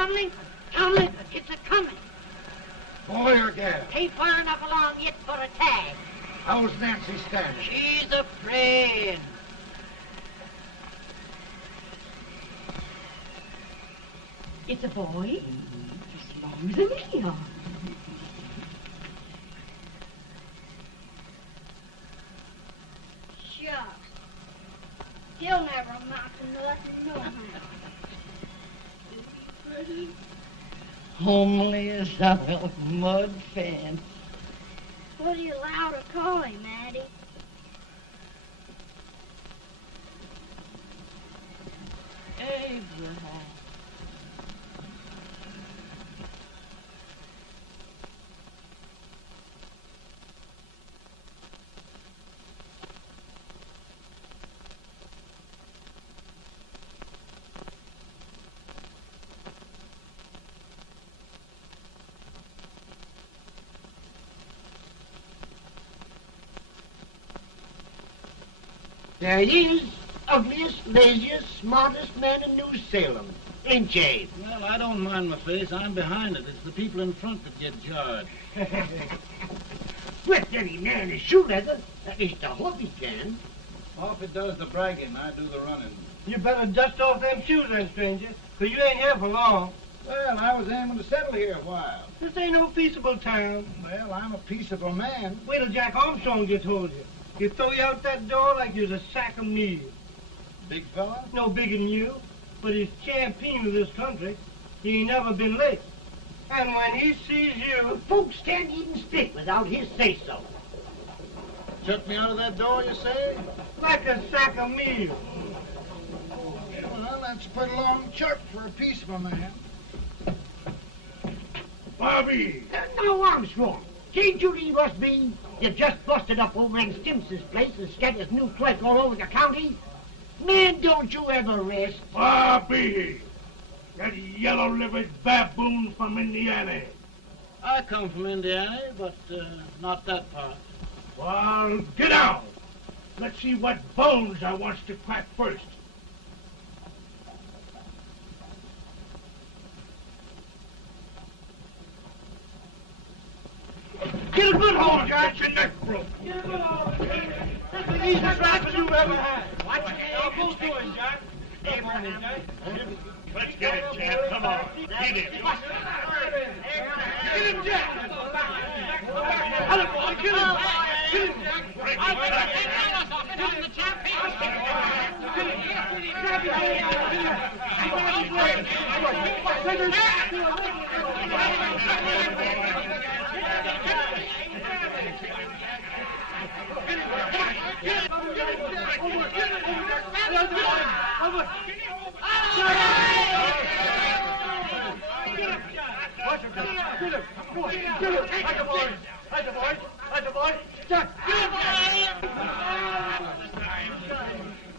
Conley? Conley, it's a-coming. Boy or gal? Ain't far enough along yet for a tag. How's Nancy standing? She's a-praying. It's a boy? As long as a neon. Shucks. He'll never amount to nothing, no how. Homely as a mud fence. What are you allowed to call him, Addie? Abraham. There he is, ugliest, laziest, smartest man in New Salem. Ain't you? Well, I don't mind my face. I'm behind it. It's the people in front that get jarred. With any man is shoe leather. At least I hope he can. Off it does the bragging. I do the running. You better dust off them shoes then, stranger, 'cause you ain't here for long. Well, I was aiming to settle here a while. This ain't no peaceable town. Well, I'm a peaceable man. Wait till Jack Armstrong gets hold of you. He'll throw you out that door like you was a sack of meal. Big fella? No bigger than you, but he's champion of this country. He ain't never been late. And when he sees you... Folks can't even speak without his say-so. Shut me out of that door, you say? like a sack of meal. Well, that's a pretty long chirp for a peaceful man. Bobby! Now, Armstrong, can't you leave us be? You just busted up over in Stimpson's place and scattered new clerk all over the county. Man, don't you ever rest. Bobby! That yellow-livered baboon from Indiana. I come from Indiana, but not that part. Well, get down. Let's see what bones I wants to crack first. Get a good hold, Jack. Get your neck broke. Get a good hold. That's the easiest rifle you've ever had. Watch it. Now, both doing, Jack. Come on, Jack. Let's get it, Chad. Come on. Get him. Get him, Jack. Hello, boy. Get him. Get him, Jack. Break his back.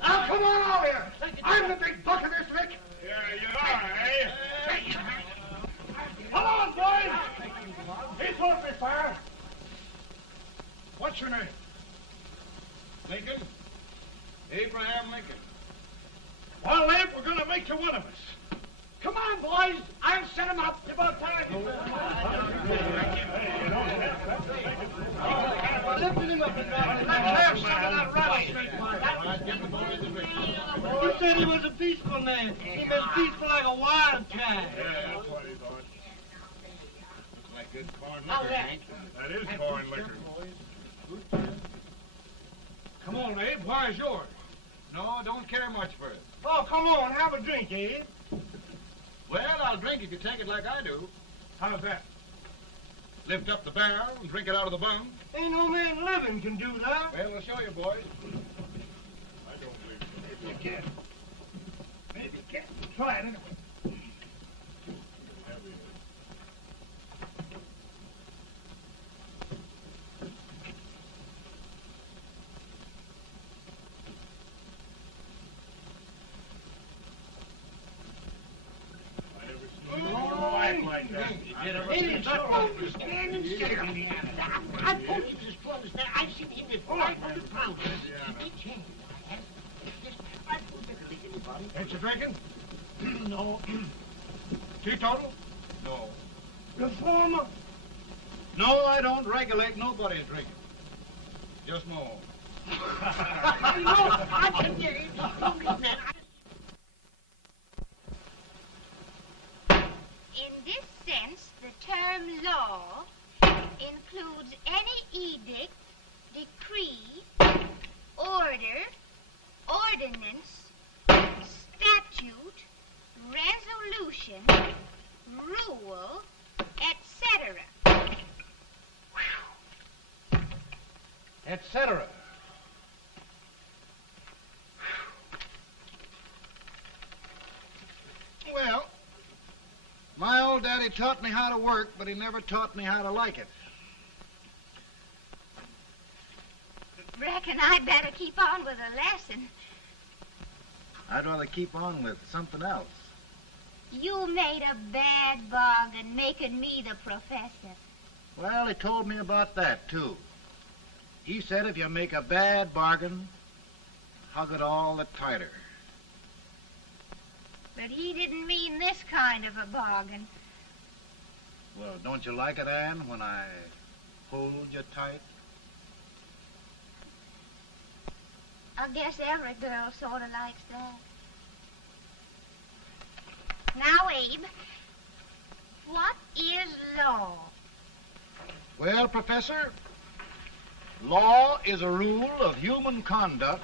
Now, come on over here. I'm the big buck of this lick. Yeah, you are, eh? Come on, boys. He's holding me fire. What's your name? Lincoln? Abraham Lincoln. Well, Abe, we're going to make you one of us. Come on, boys. I'll set him up. It's about time. Lifting him up and down. Let's have some of that rattlesnake fire. You said he was a peaceful man. He was peaceful like a wildcat. Yeah, that's what he thought. Looks like good corn liquor, Hank. That is corn liquor. Come on, Abe. Where's yours? No, don't care much for it. Oh, come on. Have a drink, Abe. Well, I'll drink if you take it like I do. How's that? Lift up the barrel and drink it out of the bung. Ain't no man living can do that. Well, we'll show you, boys. I don't believe so. Maybe you can. Maybe you can. Try it anyway. I told you this was that. I've seen him with 500 pounds. Big chance. I don't think anybody. Ain't you drinking? No. Teetotal? No. Reformer? No, I don't regulate nobody's drinking. Just my own. I can get it. In this sense, the term law includes any edict, decree, order, ordinance, statute, resolution, rule, etc. Etc. Well, my old daddy taught me how to work, but he never taught me how to like it. Reckon I'd better keep on with the lesson. I'd rather keep on with something else. You made a bad bargain making me the professor. Well, he told me about that, too. He said if you make a bad bargain, hug it all the tighter. But he didn't mean this kind of a bargain. Well, don't you like it, Anne, when I hold you tight? I guess every girl sort of likes that. Now, Abe, what is law? Well, Professor, law is a rule of human conduct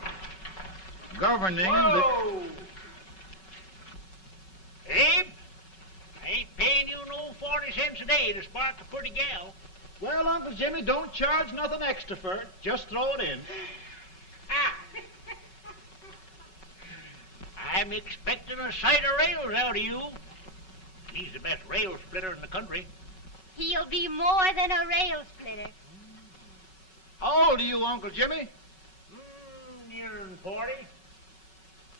governing Whoa! Abe, I ain't paying you no 40 cents a day to spark a pretty gal. Well, Uncle Jimmy, don't charge nothing extra for it. Just throw it in. I'm expecting a sight of rails out of you. He's the best rail splitter in the country. He'll be more than a rail splitter. How old are you, Uncle Jimmy? Nearing 40.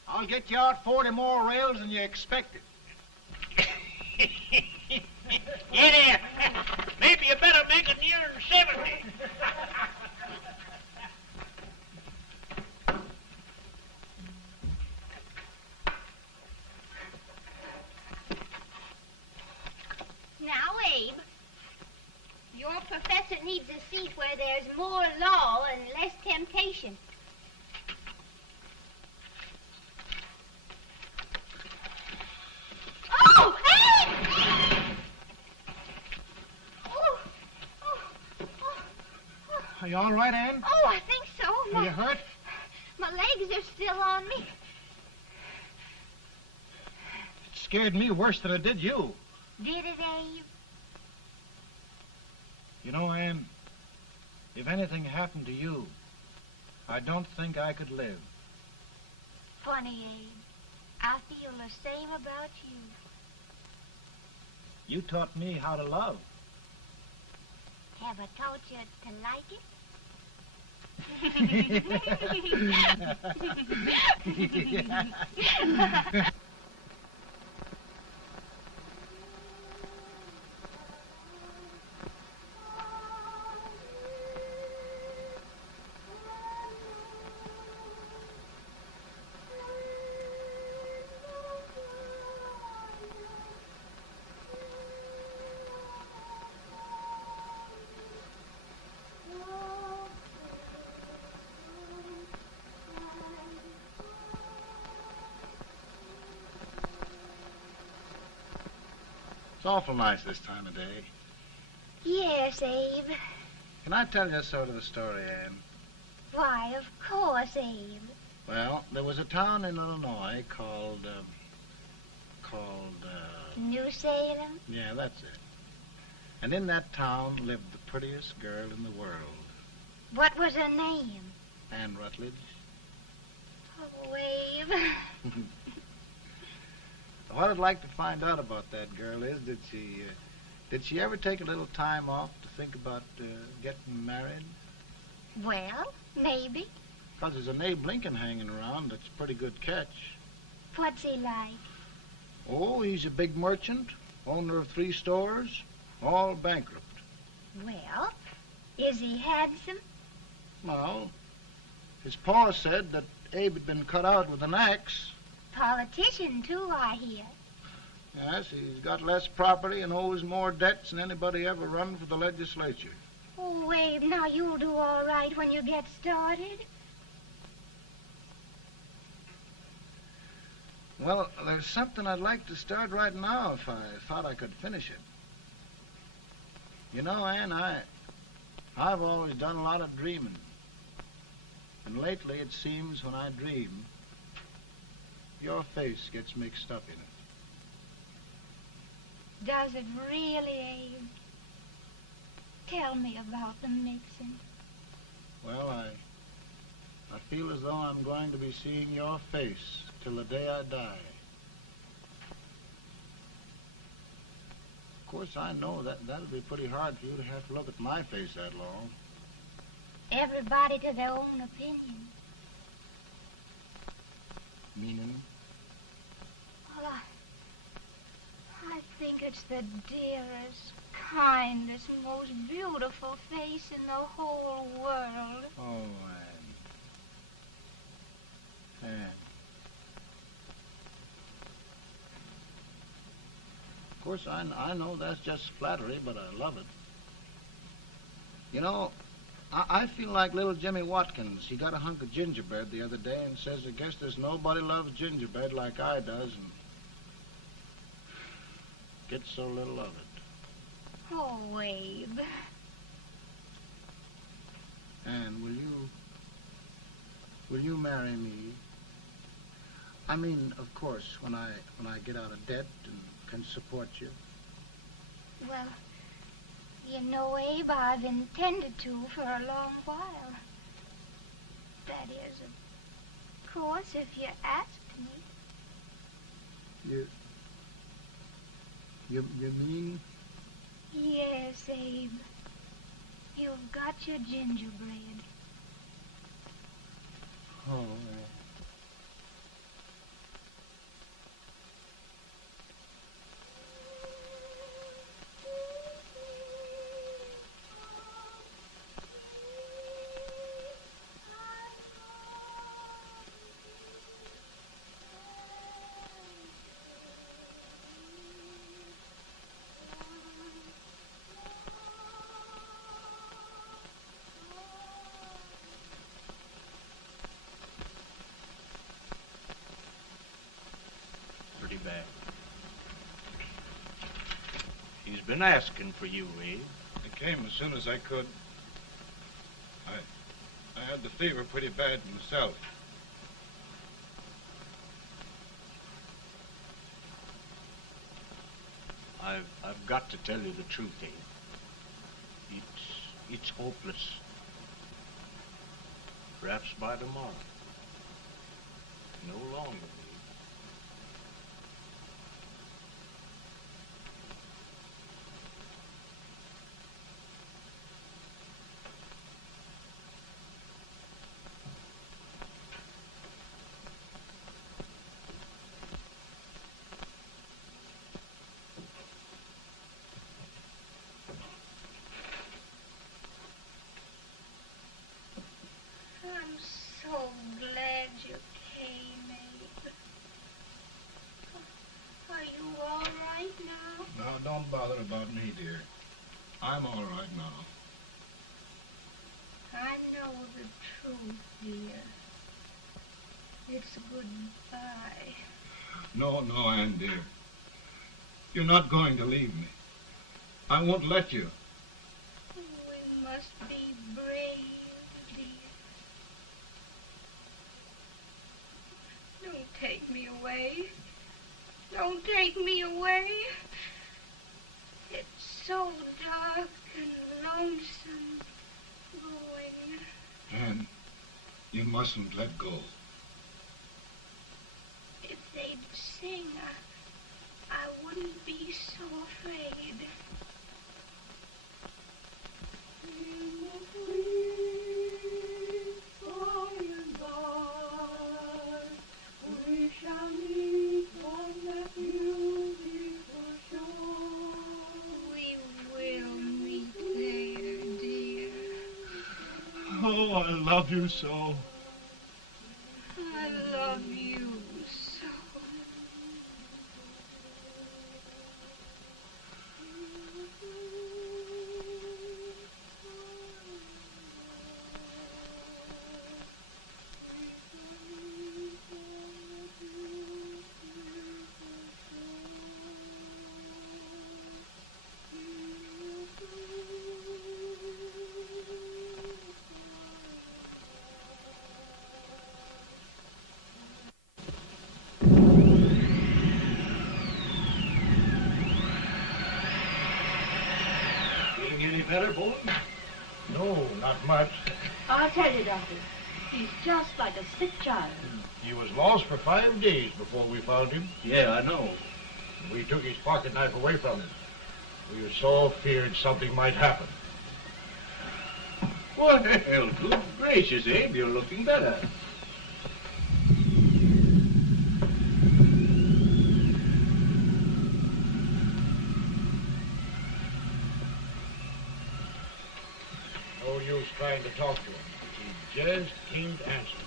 I'll get you out 40 more rails than you expected. Get in. Maybe you better make it nearing 70. Now, Abe, your professor needs a seat where there's more law and less temptation. Oh, Abe! Oh, oh, oh, oh. Are you all right, Anne? Oh, I think so. Are you hurt? My legs are still on me. It scared me worse than it did you. Did it, Abe? You know, Anne, if anything happened to you, I don't think I could live. Funny, Abe. I feel the same about you. You taught me how to love. Have I taught you to like it? It's awful nice this time of day. Yes, Abe. Can I tell you sort of a story, Anne? Why, of course, Abe. Well, there was a town in Illinois called, New Salem? yeah, that's it. And in that town lived the prettiest girl in the world, What was her name? Anne Rutledge. Oh, Abe. What I'd like to find out about that girl is, did she ever take a little time off to think about getting married? Well, maybe. Because there's an Abe Lincoln hanging around that's a pretty good catch. What's he like? Oh, he's a big merchant, owner of 3 stores, all bankrupt. Well, is he handsome? Well, his pa said that Abe had been cut out with an axe. Politician, too, I hear. Yes, he's got less property and owes more debts than anybody ever run for the legislature. Oh, Abe, now you'll do all right when you get started. Well, there's something I'd like to start right now if I thought I could finish it. You know, Ann, I've always done a lot of dreaming. And lately it seems when I dream, your face gets mixed up in it. Does it really, Abe? Tell me about the mixing. Well, I feel as though I'm going to be seeing your face till the day I die. Of course, I know that'll be pretty hard for you to have to look at my face that long. Everybody to their own opinion. Meaning? Well, I think it's the dearest, kindest, most beautiful face in the whole world. Oh, Ann. Of course, I know that's just flattery, but I love it. You know, I feel like little Jimmy Watkins. He got a hunk of gingerbread the other day and says, I guess there's nobody loves gingerbread like I does, and gets so little of it. Oh, Abe. Ann, will you marry me? I mean, of course, when I get out of debt and can support you. Well, you know, Abe, I've intended to for a long while. That is, of course, if you asked me. You mean? Yes, Abe. You've got your gingerbread. Oh, Pretty bad. He's been asking for you, Abe. I came as soon as I could. I had the fever pretty bad myself. I've got to tell you the truth, Abe. It's hopeless. Perhaps by tomorrow. No longer, Abe. I'm so glad you came, Abe. Are you all right now? No, don't bother about me, dear. I'm all right now. I know the truth, dear. It's goodbye. No, Ann, dear. You're not going to leave me. I won't let you. We must be brave, dear. Don't take me away. Don't take me away. It's so dark and lonesome going. Ann, you mustn't let go. If they'd sing, I wouldn't be so afraid. We shall meet on that beautiful shore. We will meet there, dear. Oh, I love you so. I love you so. better, Bones? No, not much. I'll tell you, Doctor. He's just like a sick child. He was lost for 5 days before we found him. Yeah, I know. We took his pocket knife away from him. We were so feared something might happen. Well, good gracious, Abe, you're looking better. No use trying to talk to him. He just can't answer.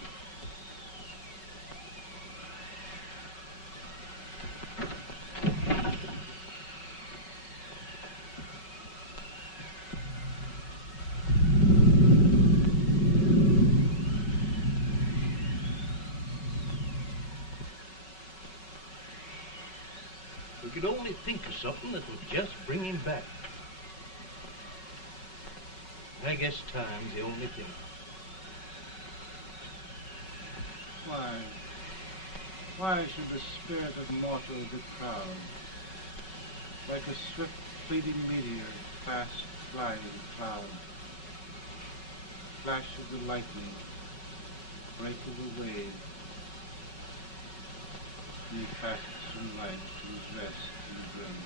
We could only think of something that would just bring him back. I guess time's the only thing. Why should the spirit of mortal be proud? Like a swift fleeting meteor, fast flying cloud. Flash of the lightning, break of the wave. He passes from life to his rest in the grave.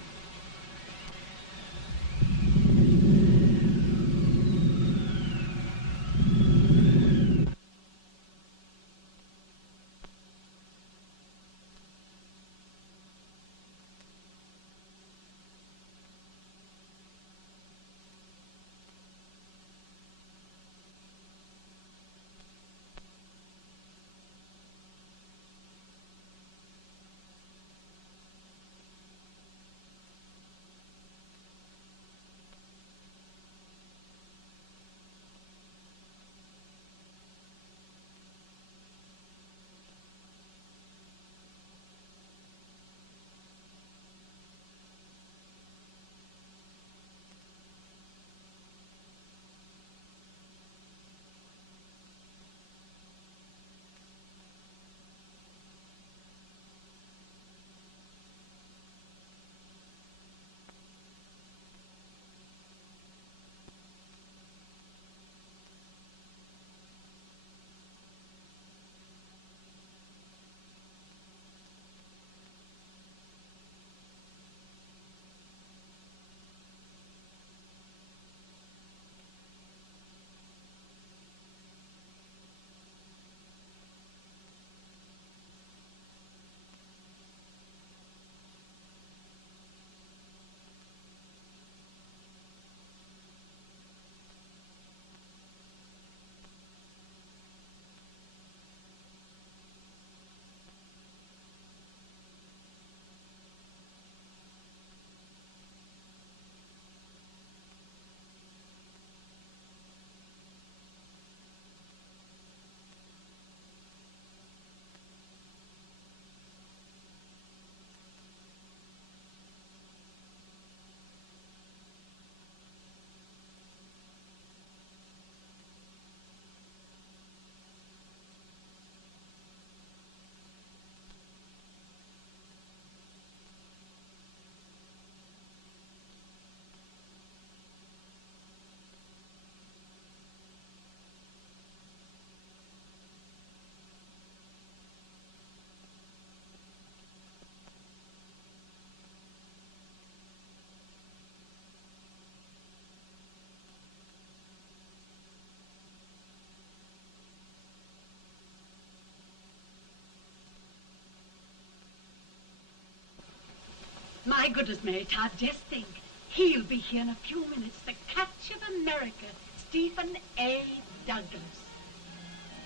My goodness, Mary Todd, just think. He'll be here in a few minutes. The catch of America, Stephen A. Douglas.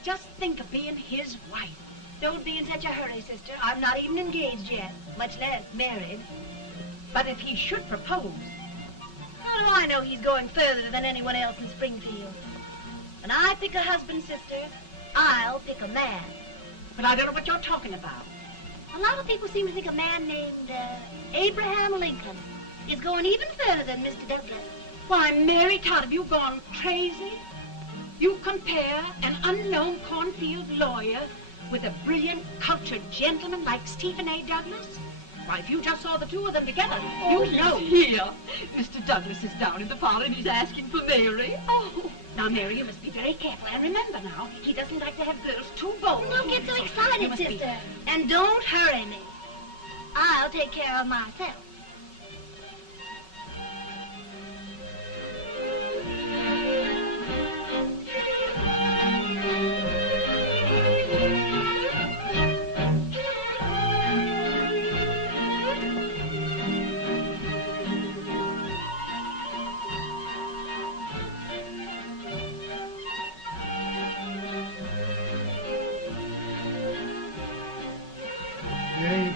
Just think of being his wife. Don't be in such a hurry, sister. I'm not even engaged yet, much less married. But if he should propose... How do I know he's going further than anyone else in Springfield? When I pick a husband, sister, I'll pick a man. But I don't know what you're talking about. A lot of people seem to think a man named Abraham Lincoln is going even further than Mr. Douglas. Why, Mary Todd, have you gone crazy? You compare an unknown cornfield lawyer with a brilliant, cultured gentleman like Stephen A. Douglas? Why, if you just saw the two of them together, you'd know. Here, Mr. Douglas is down in the parlor and he's asking for Mary. Oh. Now, Mary, you must be very careful. And remember now, he doesn't like to have girls too bold. Don't get so You excited, must be- sister. And don't hurry me. I'll take care of myself.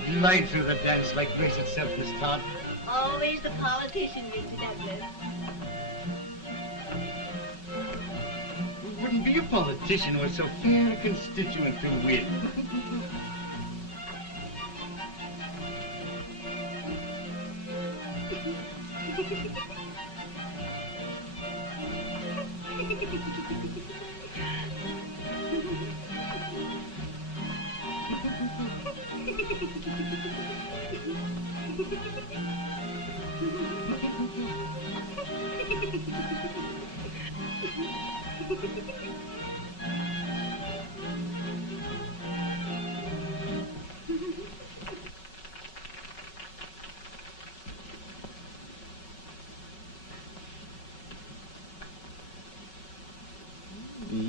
You glide through the dance like grace itself, Miss Todd. Always the politician, Mr. Douglas. We wouldn't be a politician with so fair a constituent to win.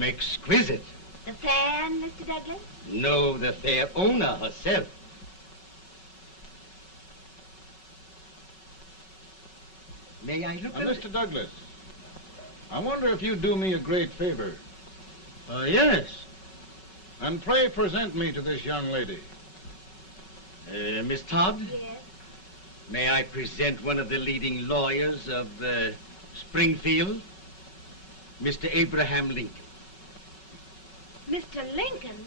Exquisite. The fan, Mr. Douglas? No, the fair owner herself. May I look at Mr. Douglas, I wonder if you'd do me a great favor. Yes. And pray present me to this young lady. Miss Todd? Yes. May I present one of the leading lawyers of Springfield, Mr. Abraham Lincoln. Mr. Lincoln?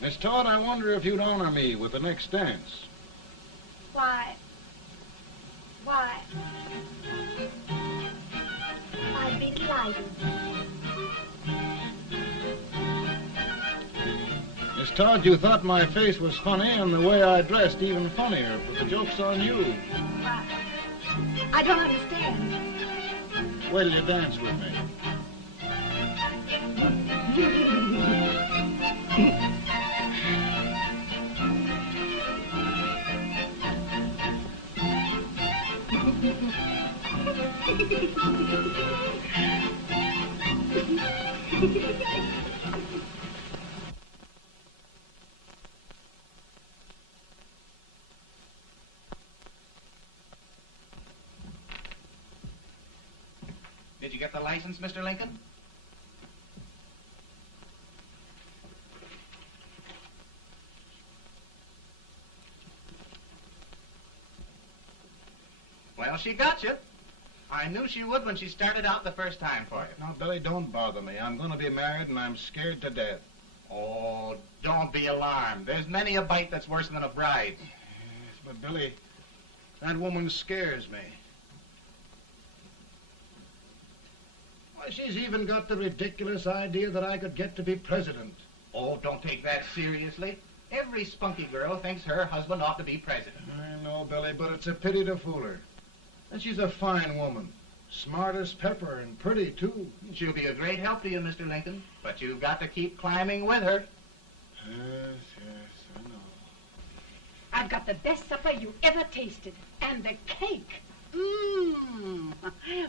Miss Todd, I wonder if you'd honor me with the next dance. Why, I'd be delighted. Miss Todd, you thought my face was funny and the way I dressed even funnier, but the joke's on you. Why, I don't understand. Wait till you dance with me. Did you get the license, Mr. Lincoln? Well, she got you. I knew she would when she started out the first time for you. Now, Billy, don't bother me. I'm going to be married and I'm scared to death. Oh, don't be alarmed. There's many a bite that's worse than a bride. Yes, but Billy, that woman scares me. Why, she's even got the ridiculous idea that I could get to be president. Oh, don't take that seriously. Every spunky girl thinks her husband ought to be president. I know, Billy, but it's a pity to fool her. And she's a fine woman. Smart as pepper and pretty, too. She'll be a great help to you, Mr. Lincoln. But you've got to keep climbing with her. Yes, I know. I've got the best supper you ever tasted. And the cake. Mmm.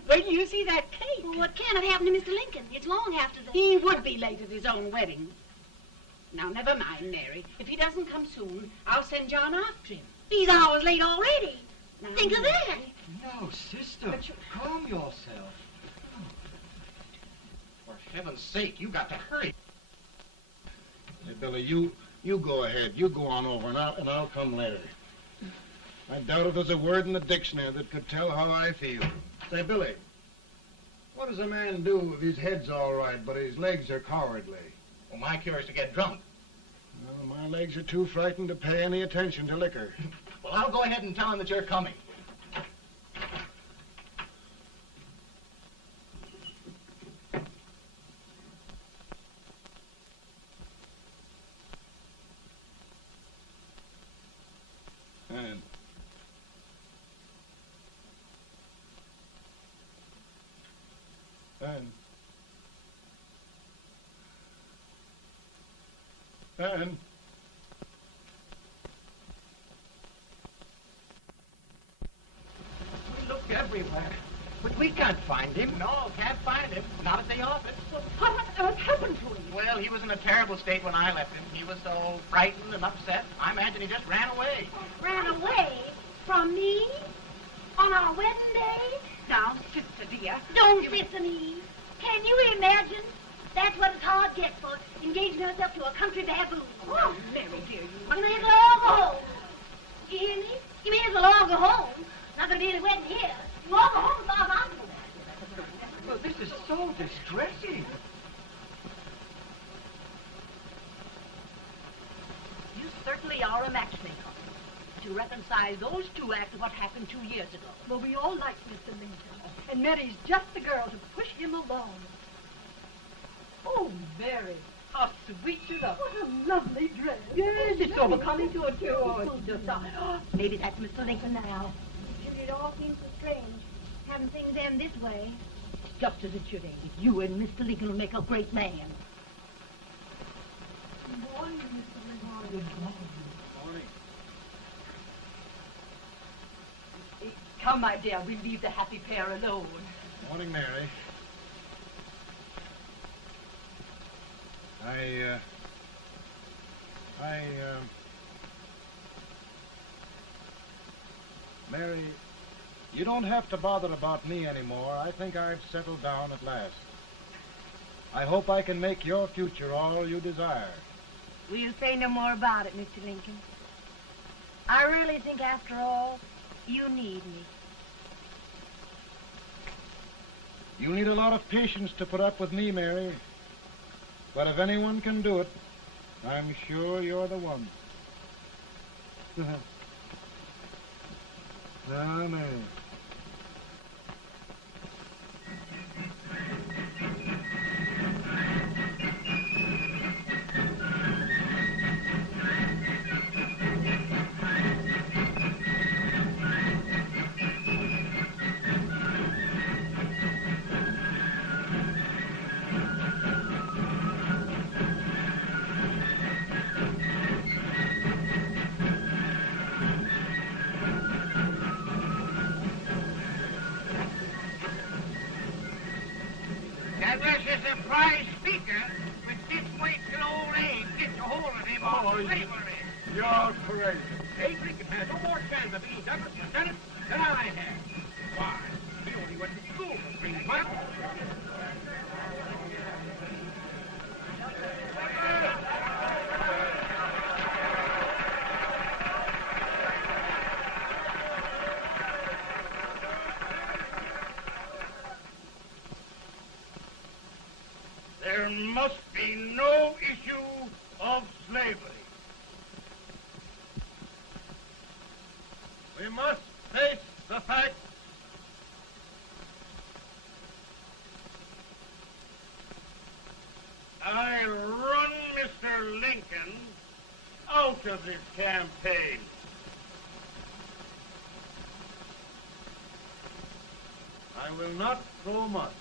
Wait till you see that cake. Well, what can have happened to Mr. Lincoln? It's long after the... He would be late at his own wedding. Now, never mind, Mary. If he doesn't come soon, I'll send John after him. He's hours late already. Now, Think of that. No, sister. But you- Calm yourself. For heaven's sake, you got to hurry. Hey, Billy, you go ahead. You go on over, and I'll come later. I doubt if there's a word in the dictionary that could tell how I feel. Say, Billy, what does a man do if his head's all right, but his legs are cowardly? Well, my cure is to get drunk. Well, my legs are too frightened to pay any attention to liquor. Well, I'll go ahead and tell him that you're coming. Anne. We looked everywhere, but we can't find him. No, can't find him. Not at the office. Well, what on earth happened to him? Well, he was in a terrible state when I left him. He was so frightened and upset. I imagine he just ran away. Ran away from me on our wedding day? Now, sister dear. Don't listen, Eve. Can you imagine? That's what his heart gets for engaging herself to a country baboon. Oh, Mary dear, You may as well all go home. You hear me? You may as well all go home. Not gonna be any wedding here. You all go home as far as I'm concerned. Well, this is so distressing. You certainly are a matchmaker. To reconcile those two after what happened 2 years ago. Well, we all like Mr. Lincoln. And Mary's just the girl to push him along. Oh, Mary, how sweet you look. What a lovely dress. Yes, it's so becoming to it, too. Oh, it's just... maybe that's Mr. Lincoln now. It all seems so strange, having things end this way. It's just as it should end. You and Mr. Lincoln will make a great man. Good morning, Mr. Lincoln. Good morning. Morning. Come, my dear, we'll leave the happy pair alone. Morning, Mary. Mary, you don't have to bother about me anymore. I think I've settled down at last. I hope I can make your future all you desire. We'll say no more about it, Mr. Lincoln. I really think, after all, you need me. You need a lot of patience to put up with me, Mary. But if anyone can do it, I'm sure you're the one. Amen. That was a surprise speaker, but just wait till old Abe gets a hold of him on slavery. You're crazy. Abe Lincoln has no more chance of being Douglas the Senate than I have. Why? He only went to school for 3 months. There must be no issue of slavery. We must face the fact I run Mr. Lincoln out of his campaign. I will not throw mud.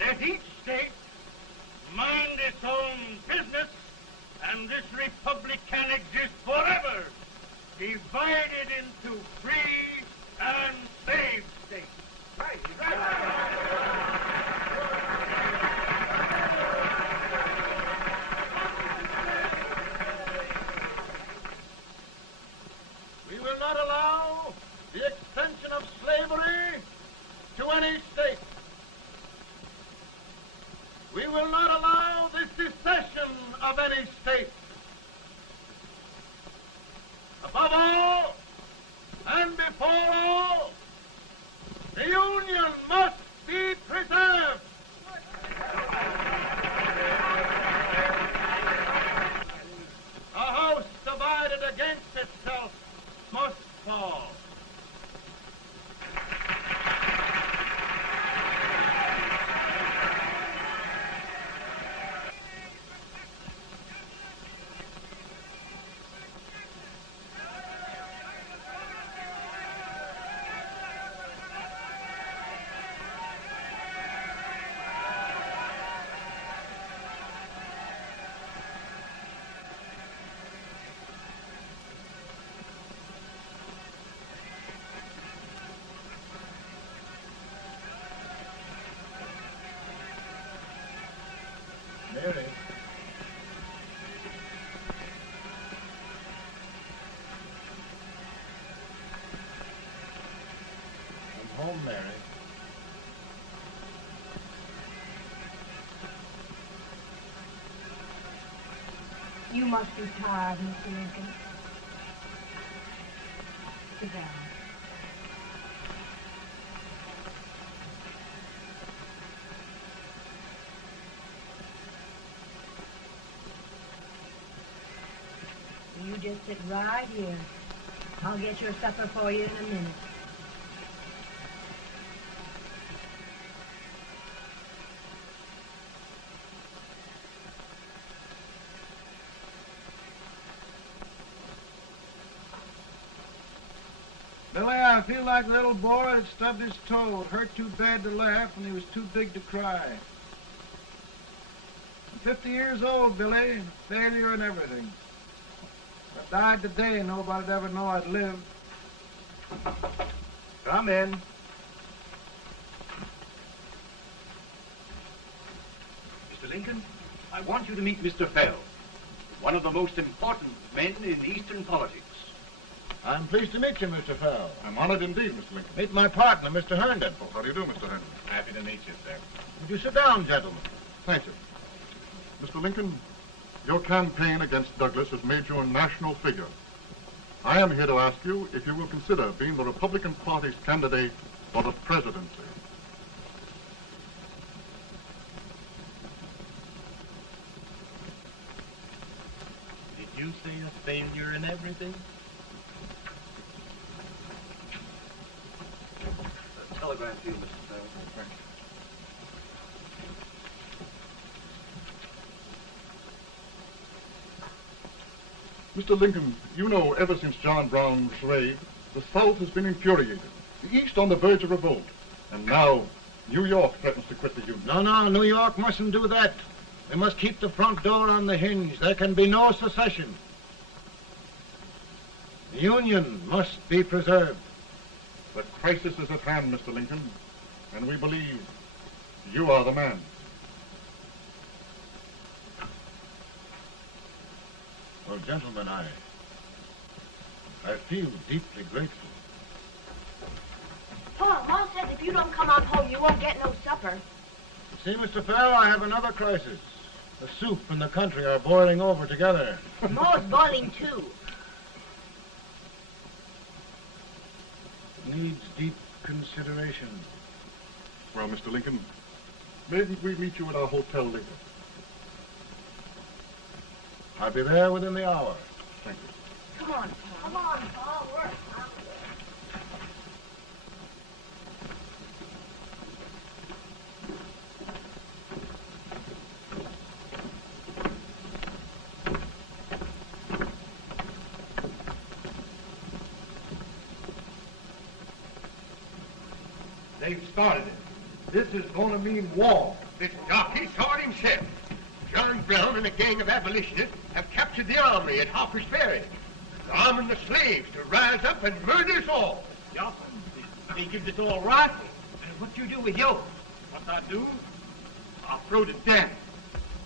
Let each state mind its own business, and this republic can exist forever, divided into free and slave states. Right, right. We will not allow the extension of slavery to any state. We will not allow the secession of any state. Above all, and before all, the Union must be preserved. A house divided against itself must fall. Mary. I'm home, Mary. You must be tired, Mr. Lincoln. Sit down. You just sit right here. I'll get your supper for you in a minute. Billy, I feel like a little boy that stubbed his toe. It hurt too bad to laugh, and he was too big to cry. I'm 50 years old, Billy. Failure and everything. If I died today, nobody'd ever know I'd lived. Come in. Mr. Lincoln, I want you to meet Mr. Fell, one of the most important men in Eastern politics. I'm pleased to meet you, Mr. Fell. I'm honored indeed, Mr. Lincoln. Meet my partner, Mr. Herndon. Oh, how do you do, Mr. Henry? Happy to meet you, sir. Would you sit down, gentlemen? Thank you. Mr. Lincoln, your campaign against Douglas has made you a national figure. I am here to ask you if you will consider being the Republican Party's candidate for the presidency. Did you say a failure in everything? A telegram to you, Mr. Fell. Thank you. Mr. Lincoln, you know ever since John Brown was slaved, the South has been infuriated, the East on the verge of revolt, and now New York threatens to quit the Union. No, New York mustn't do that. They must keep the front door on the hinge. There can be no secession. The Union must be preserved. The crisis is at hand, Mr. Lincoln, and we believe you are the man. Well, gentlemen, I feel deeply grateful. Pa, Ma says if you don't come on home, you won't get no supper. See, Mr. Fell, I have another crisis. The soup and the country are boiling over together. Ma's boiling too. Needs deep consideration. Well, Mr. Lincoln, maybe we meet you at our hotel later. I'll be there within the hour. Thank you. Come on, Pa. Come on, Pa. Work. They've started it. This is going to mean war. This jockey saw it himself. John Brown and a gang of abolitionists have captured the armory at Harper's Ferry. They're arming the slaves to rise up and murder us all. Yup, they give us all rifles. And what you do with yours? What I do? I'll throw to them.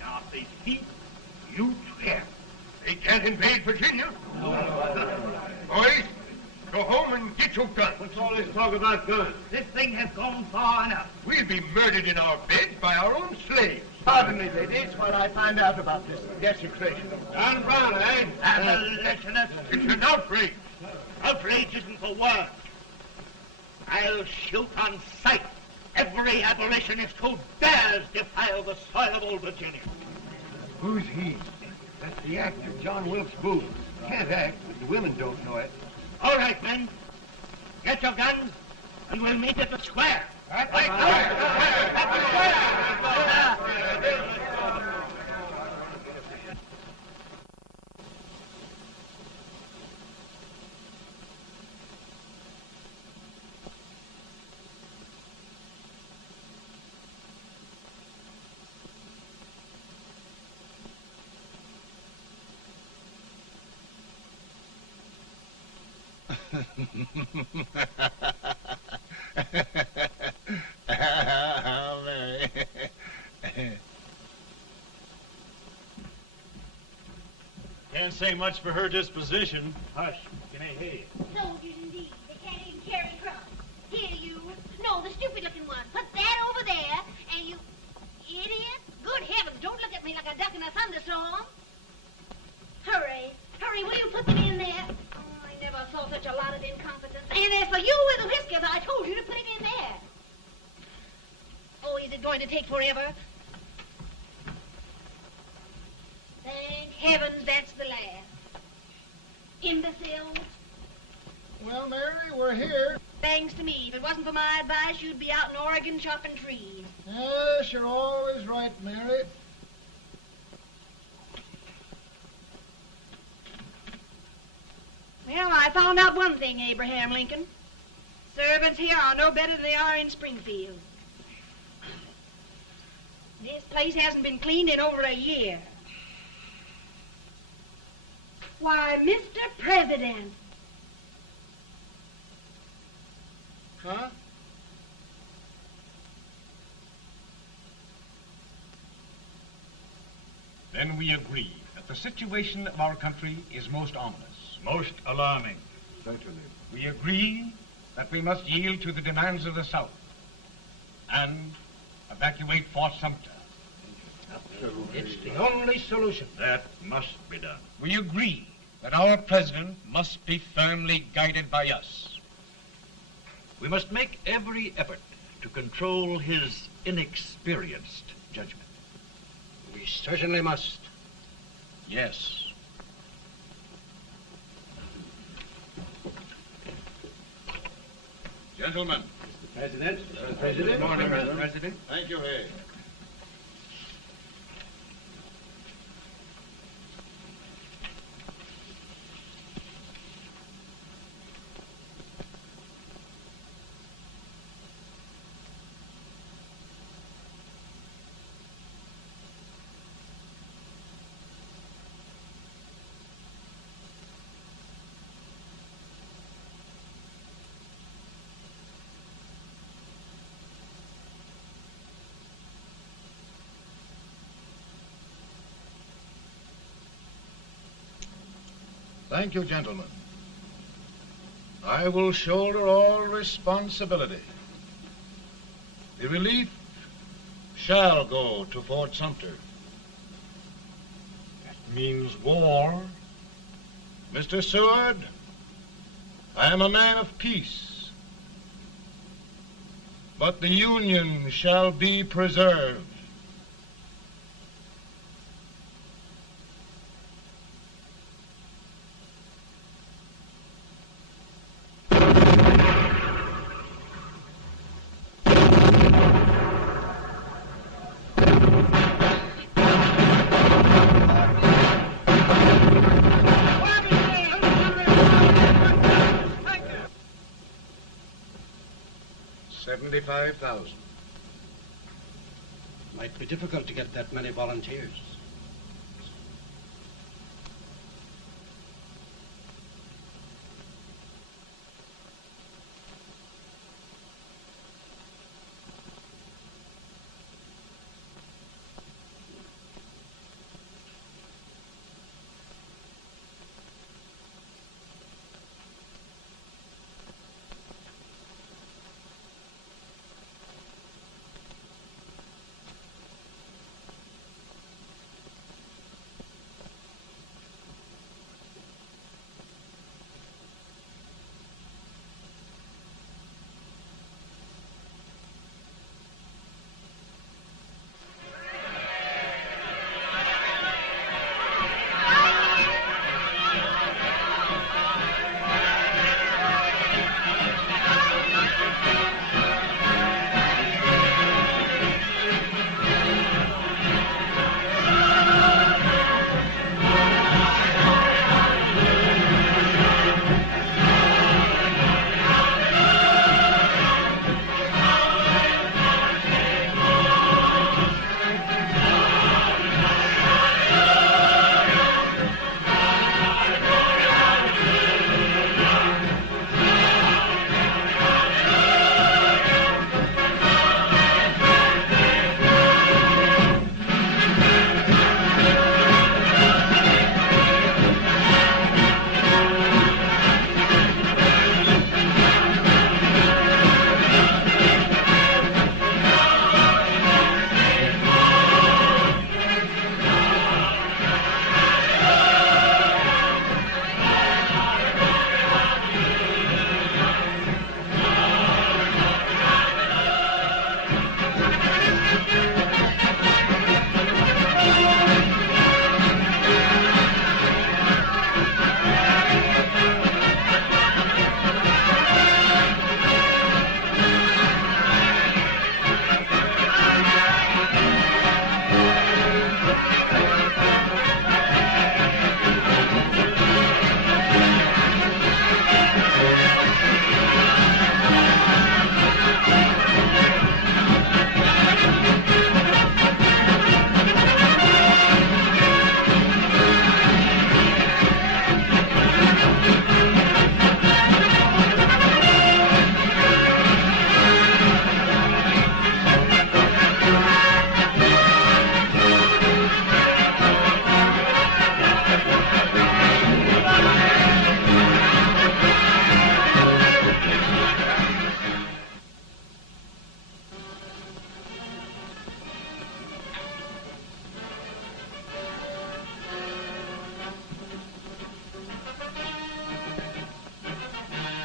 Now, if they speak, you swear. They can't invade Virginia. Boys, go home and get your guns. What's all this talk about guns? This thing has gone far enough. We'll be murdered in our beds by our own slaves. Pardon me, ladies, while I find out about this desecration. John Brown, eh? Abolitionist. It's an outrage. Outrage isn't the word. I'll shoot on sight every abolitionist who dares defile the soil of old Virginia. Who's he? That's the actor, John Wilkes Booth. Can't act, but the women don't know it. All right, men. Get your guns, and we'll meet at the square. At the square. Can't say much for her disposition. Hush. Can I hear you? Soldiers indeed. They can't even carry crumbs. Here, you. No, the stupid-looking one. Put that over there, and you... Idiot. Good heavens, don't look at me like a duck in a thunderstorm. Hurry. Hurry, will you put them in there? Oh, I never saw such a lot of incompetence. And as for you with the whiskers, I told you to put it in there. Oh, is it going to take forever? Thank heavens that's the last. Imbeciles. Well, Mary, we're here. Thanks to me. If it wasn't for my advice, you'd be out in Oregon chopping trees. Yes, you're always right, Mary. Well, I found out one thing, Abraham Lincoln. Servants here are no better than they are in Springfield. This place hasn't been cleaned in over a year. Why, Mr. President. Huh? Then we agree that the situation of our country is most ominous. Most alarming. Certainly. We agree that we must yield to the demands of the South and evacuate Fort Sumter. It's the only solution. That must be done. We agree that our president must be firmly guided by us. We must make every effort to control his inexperienced judgment. We certainly must. Yes. Gentlemen. President. Good morning, President. Thank you, Hay. Thank you, gentlemen. I will shoulder all responsibility. The relief shall go to Fort Sumter. That means war. Mr. Seward, I am a man of peace, but the Union shall be preserved. $75,000. Might be difficult to get that many volunteers.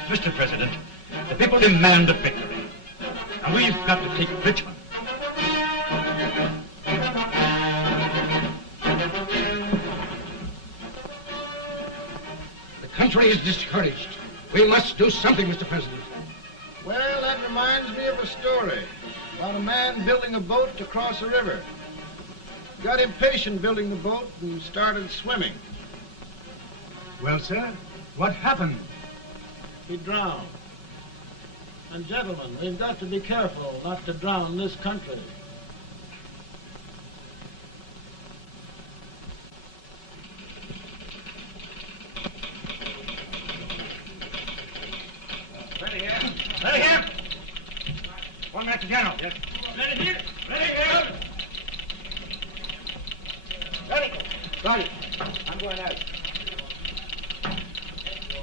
Mr. President, the people demand a victory. And we've got to take Richmond. The country is discouraged. We must do something, Mr. President. Well, that reminds me of a story about a man building a boat to cross a river. Got impatient building the boat and started swimming. Well, sir, what happened? He drowned. And gentlemen, we've got to be careful not to drown this country. Ready here. Ready here. One Master General. Yes. Ready here. Ready here. Ready. Got it. I'm going out.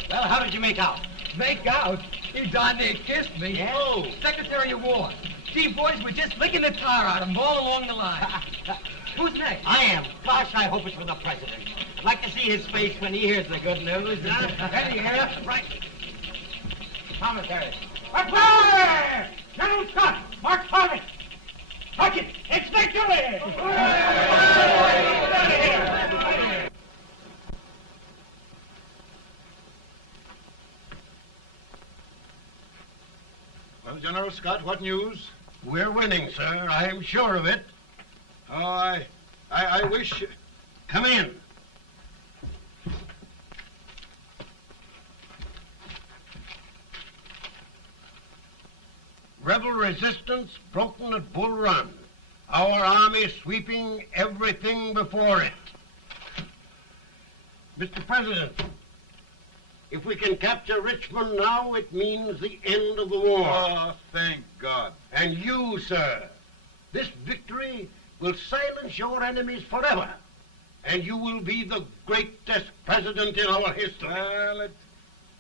Well, how did you make out? Make out? He darn near kissed me. Yeah? Oh, Secretary of War. Gee, boys, we're just licking the tar out of him all along the line. Who's next? I am. Gosh, I hope it's for the president. I'd like to see his face when he hears the good news. Ready here. Right. Commissary. Fire! General Scott! Mark Farley! Touch it! It's victory! Well, General Scott, what news? We're winning, sir. I am sure of it. Oh, I wish... Come in. Rebel resistance broken at Bull Run. Our army sweeping everything before it. Mr. President, if we can capture Richmond now, it means the end of the war. Oh, thank God. And you, sir, this victory will silence your enemies forever. And you will be the greatest president in our history. Well,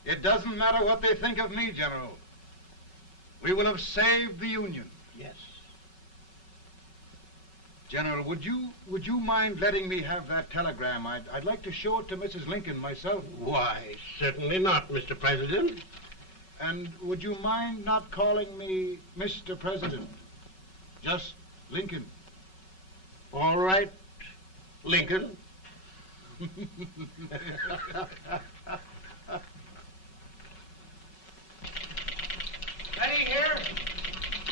it doesn't matter what they think of me, General. We will have saved the Union. Yes. General, would you mind letting me have that telegram? I'd like to show it to Mrs. Lincoln myself. Why, certainly not, Mr. President. And would you mind not calling me Mr. President? Just Lincoln. All right, Lincoln. Ready here.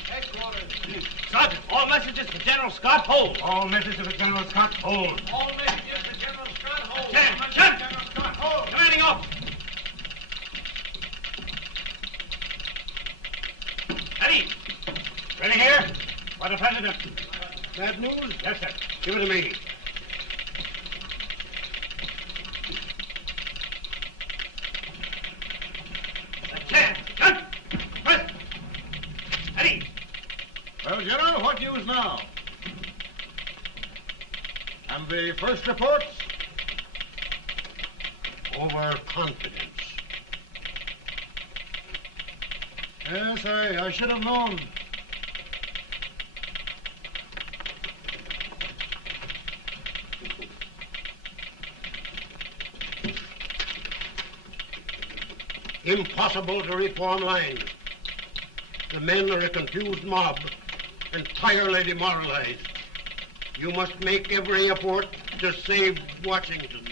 Headquarters. Sergeant, all messages for General Scott, hold. All messages for General Scott, hold. All messages for General Scott, hold. Attention! General Scott, hold. Commanding off. Ready. Ready here. For the President. Bad news? Yes, sir. Give it to me. Attention! Press. Ready. Well, General, what news now? And the first reports? Overconfidence. Yes, I should have known. Impossible to reform lines. The men are a confused mob, entirely demoralized. You must make every effort to save Washington.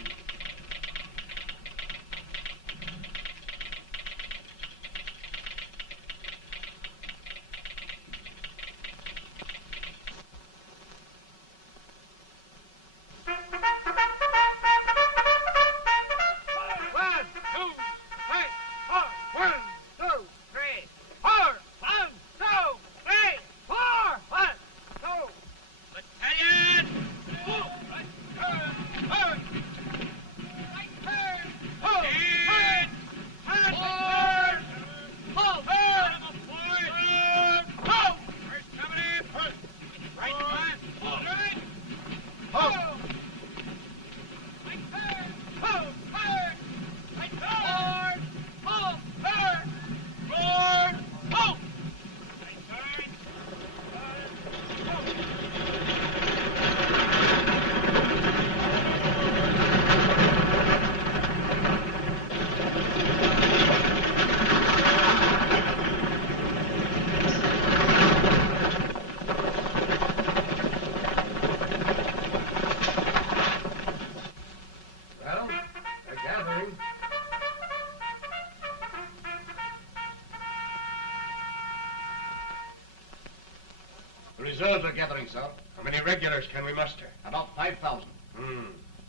regulars are gathering, sir. How many regulars can we muster? About 5,000.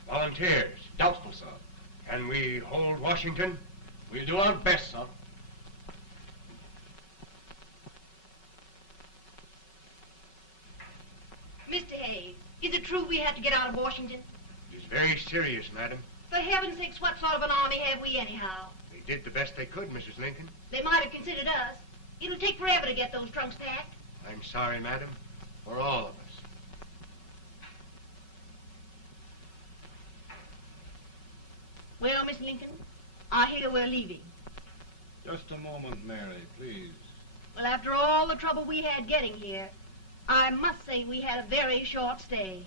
Volunteers? Doubtful, sir. Can we hold Washington? We'll do our best, sir. Mr. Hayes, is it true we have to get out of Washington? It is very serious, madam. For heaven's sakes, what sort of an army have we anyhow? They did the best they could, Mrs. Lincoln. They might have considered us. It'll take forever to get those trunks packed. I'm sorry, madam, for all of us. Well, Miss Lincoln, I hear we're leaving. Just a moment, Mary, please. Well, after all the trouble we had getting here, I must say we had a very short stay.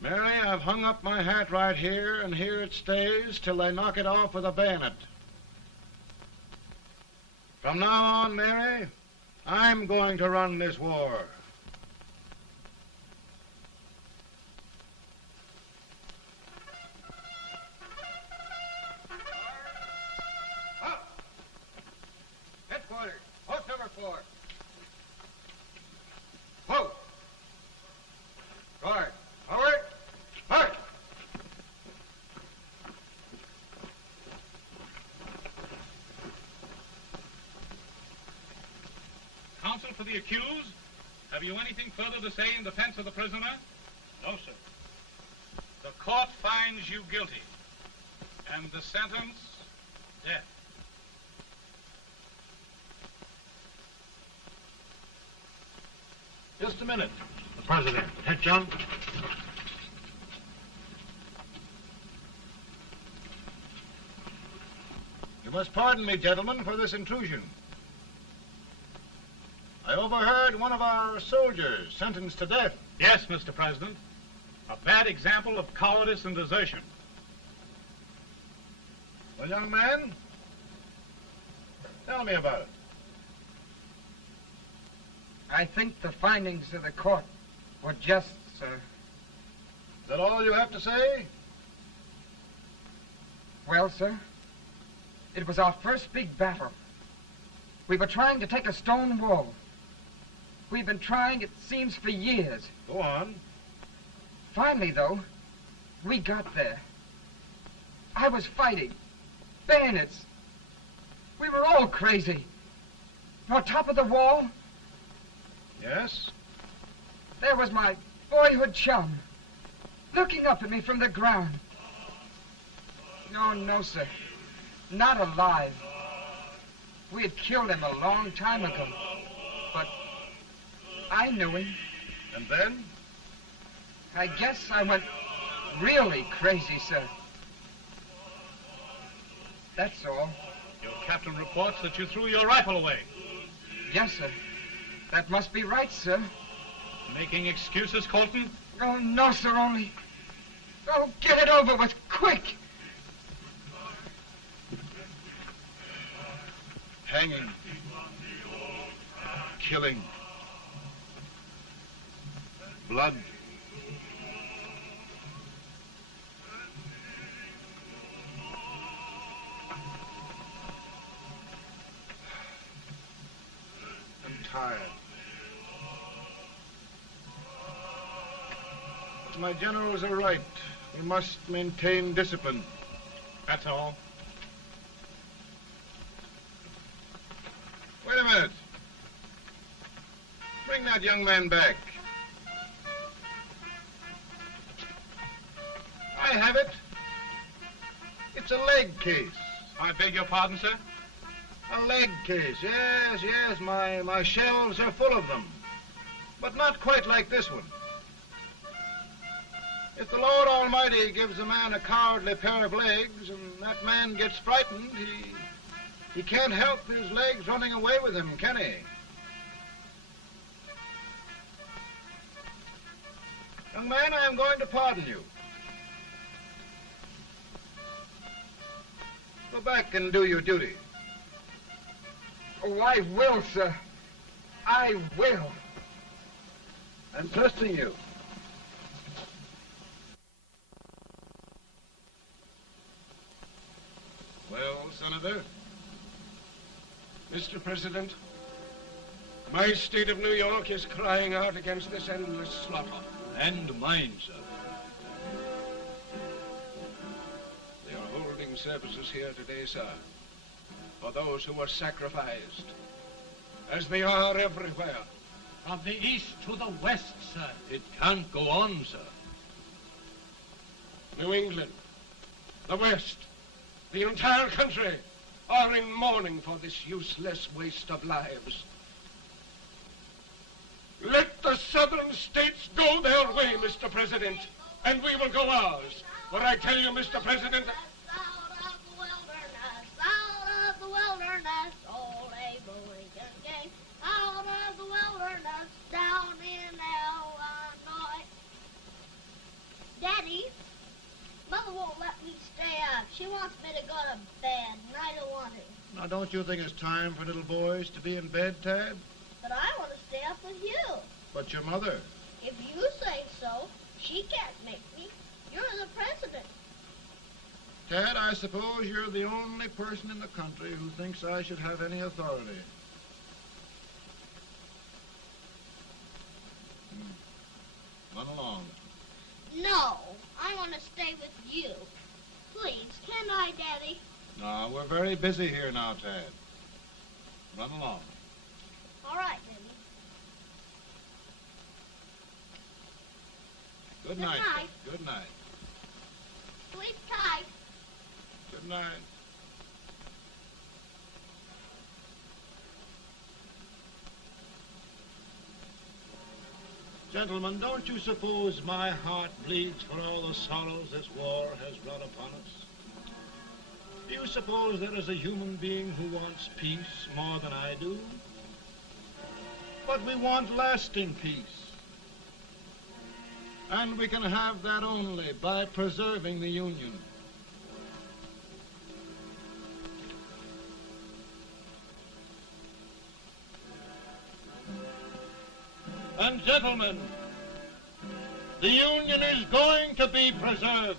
Mary, I've hung up my hat right here, and here it stays till they knock it off with a bayonet. From now on, Mary, I'm going to run this war. Headquarters, post number 4. Whoa! Guard, forward, march! Counsel for the accused, have you anything further to say in defense of the prisoner? No, sir. The court finds you guilty, and the sentence, death. Just a minute. The president. Attention. You must pardon me, gentlemen, for this intrusion. I overheard one of our soldiers sentenced to death. Yes, Mr. President. A bad example of cowardice and desertion. Well, young man, tell me about it. I think the findings of the court were just, sir. Is that all you have to say? Well, sir, it was our first big battle. We were trying to take a stone wall. We've been trying, it seems, for years. Go on. Finally, though, we got there. I was fighting. Bayonets. We were all crazy. On top of the wall, Yes? there was my boyhood chum, looking up at me from the ground. No, sir. Not alive. We had killed him a long time ago. But I knew him. And then? I guess I went really crazy, sir. That's all. Your captain reports that you threw your rifle away. Yes, sir. That must be right, sir. Making excuses, Colton? Oh, no, sir, only... Oh, get it over with, quick! Hanging. Killing. Blood. I'm tired. But my generals are right. We must maintain discipline. That's all. Wait a minute. Bring that young man back. I have it. It's a leg case. I beg your pardon, sir? A leg case, yes. My shelves are full of them. But not quite like this one. If the Lord Almighty gives a man a cowardly pair of legs and that man gets frightened, he can't help his legs running away with him, can he? Young man, I am going to pardon you. Go back and do your duty. Oh, I will, sir. I will. I'm trusting you. Well, Senator? Mr. President, My state of New York is crying out against this endless slaughter. And mine, sir. They are holding services here today, sir, for those who were sacrificed, as they are everywhere. From the east to the west, sir. It can't go on, sir. New England, the West, the entire country are in mourning for this useless waste of lives. Let the southern states go their way, Mr. President, and we will go ours. For I tell you, Mr. President, Out of the wilderness, old Abe Lincoln came. Out of the wilderness, down in Illinois. Daddy, Mother won't let me stay up. She wants me to go to bed, and I don't want to. Now, don't you think it's time for little boys to be in bed, Tad? But I want to stay up with you. But your mother. If you say so, she can't make me. You're the president. Tad, I suppose you're the only person in the country who thinks I should have any authority. Run along. No, I want to stay with you. Please, can I, Daddy? No, we're very busy here now, Tad. Run along. All right, Daddy. Good Good night. night. Good night. Sleep tight. Good night. Gentlemen, don't you suppose my heart bleeds for all the sorrows this war has brought upon us? Do you suppose there is a human being who wants peace more than I do? But we want lasting peace. And we can have that only by preserving the Union. And gentlemen, the Union is going to be preserved.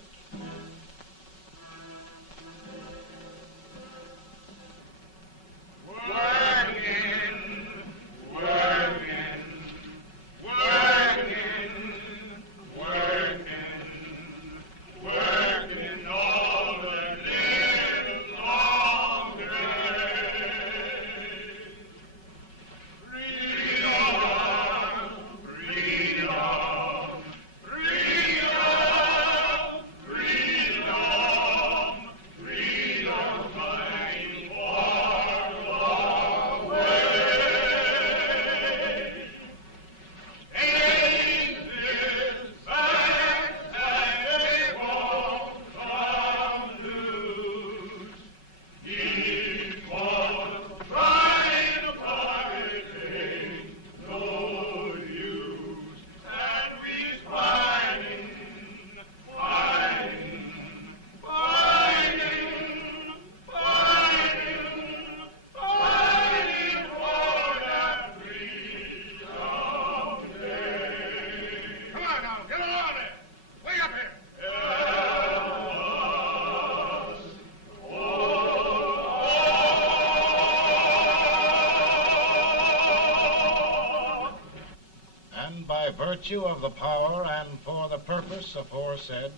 Virtue of the power and for the purpose aforesaid,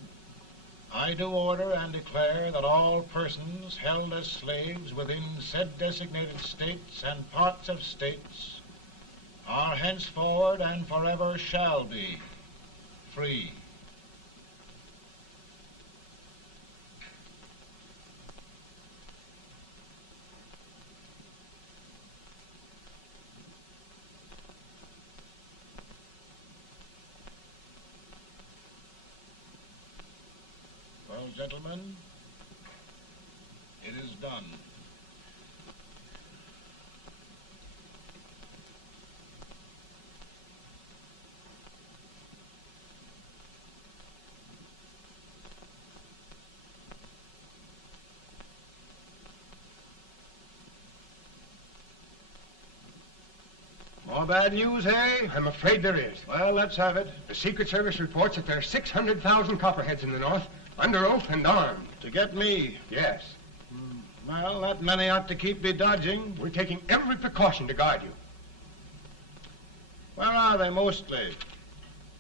I do order and declare that all persons held as slaves within said designated states and parts of states are henceforward and forever shall be free. Well, gentlemen, it is done. More bad news, eh? I'm afraid there is. Well, let's have it. The Secret Service reports that there are 600,000 copperheads in the North, under oath and armed. To get me? Yes. Well, that many ought to keep me dodging. We're taking every precaution to guard you. are they mostly?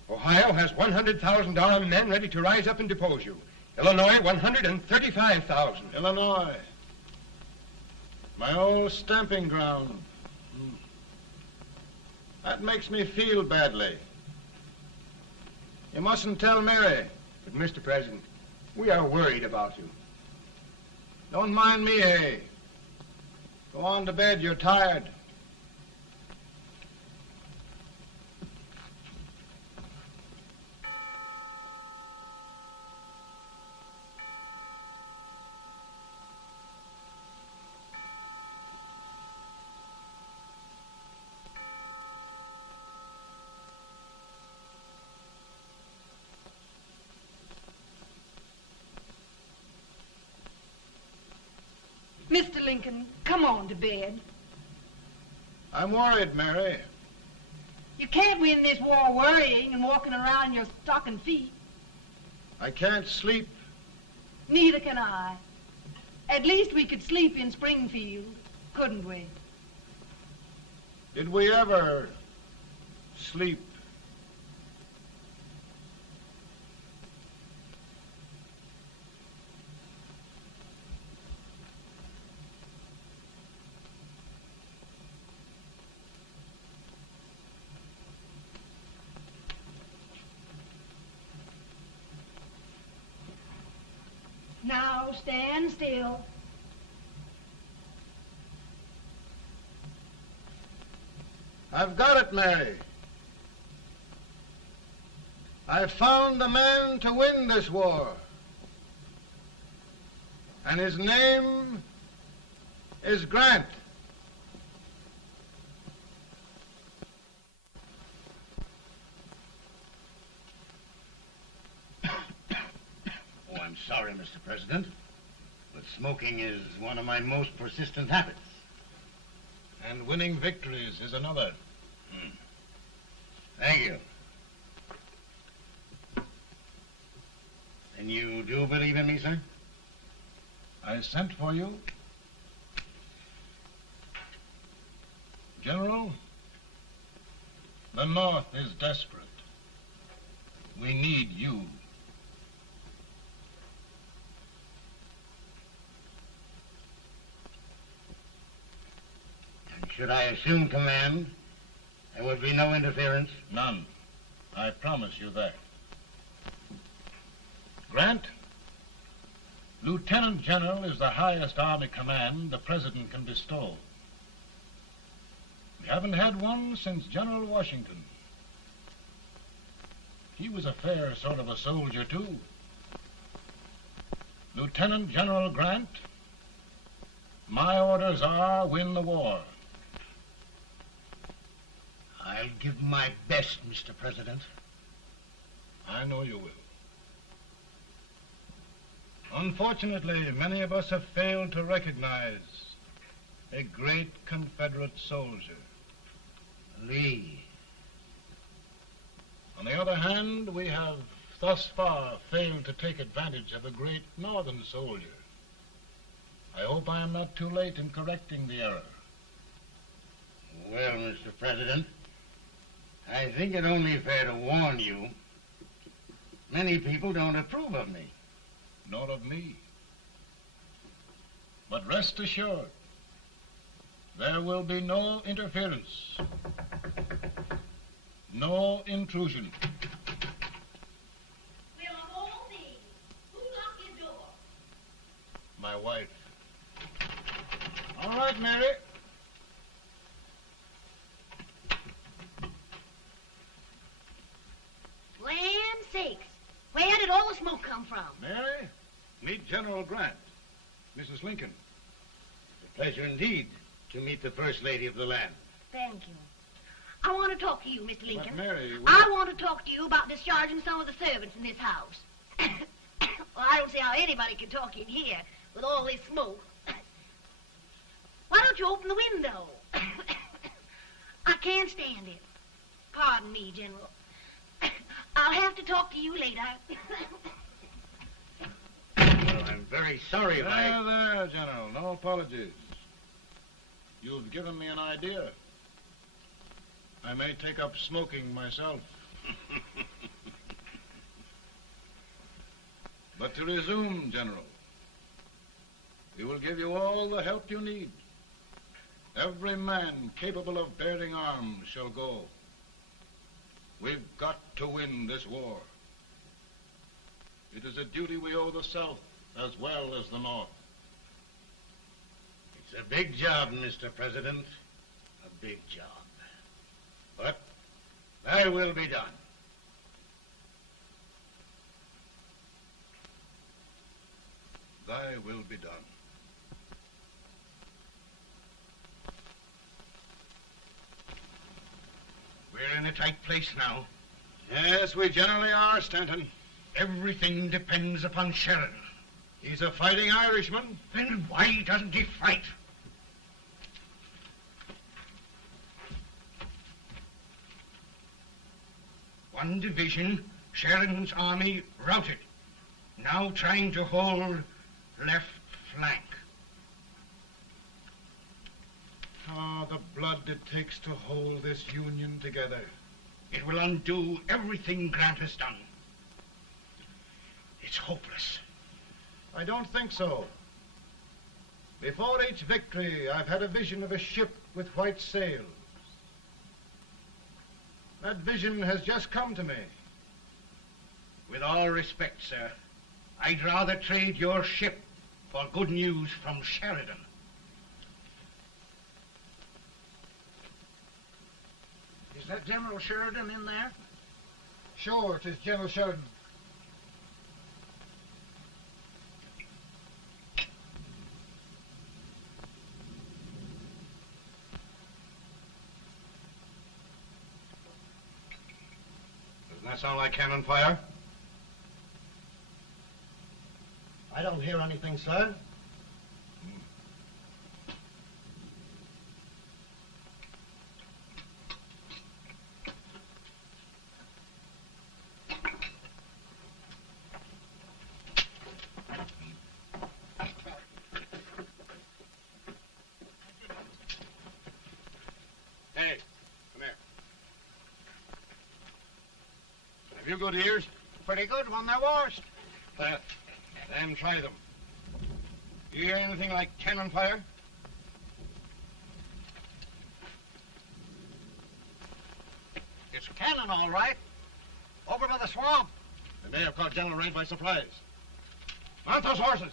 Ohio has 100,000 armed men ready to rise up and depose you. Illinois, 135,000. Illinois. My old stamping ground. That makes me feel badly. You mustn't tell Mary. But, Mr. President, we are worried about you. Don't mind me, Hay. Go on to bed. You're tired. Mr. Lincoln, come on to bed. I'm worried, Mary. You can't win this war worrying and walking around in your stocking feet. I can't sleep. Neither can I. At least we could sleep in Springfield, couldn't we? Did we ever sleep? Now stand still. I've got it, Mary. I've found the man to win this war. And his name is Grant. Oh, I'm sorry, Mr. President, but smoking is one of my most persistent habits. And winning victories is another. Thank you. And you do believe in me, sir? I sent for you. General, the North is desperate. We need you. And should I assume command, there would be no interference? None. I promise you that. Grant, Lieutenant General is the highest Army command the President can bestow. We haven't had one since General Washington. He was a fair sort of a soldier, too. Lieutenant General Grant, my orders are win the war. I'll give my best, Mr. President. I know you will. Unfortunately, many of us have failed to recognize a great Confederate soldier, Lee. On the other hand, we have thus far failed to take advantage of a great Northern soldier. I hope I am not too late in correcting the error. Well, Mr. President, I think it only fair to warn you. Many people don't approve of me. Nor of me. But rest assured, there will be no interference, no intrusion. Well, of all things, who locked your door? My wife. All right, Mary. Land sakes, where did all the smoke come from? Mary, meet General Grant, Mrs. Lincoln. It's a pleasure indeed to meet the First Lady of the land. Thank you. I want to talk to you, Mr. Lincoln. But Mary, I want to talk to you about discharging some of the servants in this house. Well, I don't see how anybody can talk in here with all this smoke. Why don't you open the window? I can't stand it. Pardon me, General. I'll have to talk to you later. Well, I'm very sorry if There, General. No apologies. You've given me an idea. I may take up smoking myself. But to resume, General, we will give you all the help you need. Every man capable of bearing arms shall go. We've got to win this war. It is a duty we owe the South as well as the North. It's a big job, Mr. President. A big job. But thy will be done. Thy will be done. We're in a tight place now. Yes, we generally are, Stanton. Everything depends upon Sheridan. He's a fighting Irishman. Then why doesn't he fight? One division, Sheridan's army, routed. Now trying to hold left flank. Ah, the blood it takes to hold this Union together. It will undo everything Grant has done. It's hopeless. I don't think so. Before each victory, I've had a vision of a ship with white sails. That vision has just come to me. With all respect, sir, I'd rather trade your ship for good news from Sheridan. Is that General Sheridan in there? Sure, it is General Sheridan. Doesn't that sound like cannon fire? I don't hear anything, sir. Hey, come here. Have you good ears? Pretty good when they're washed. Then try them. You hear anything like cannon fire? It's cannon, all right. Over by the swamp. They may have caught General Wright by surprise. Mount those horses.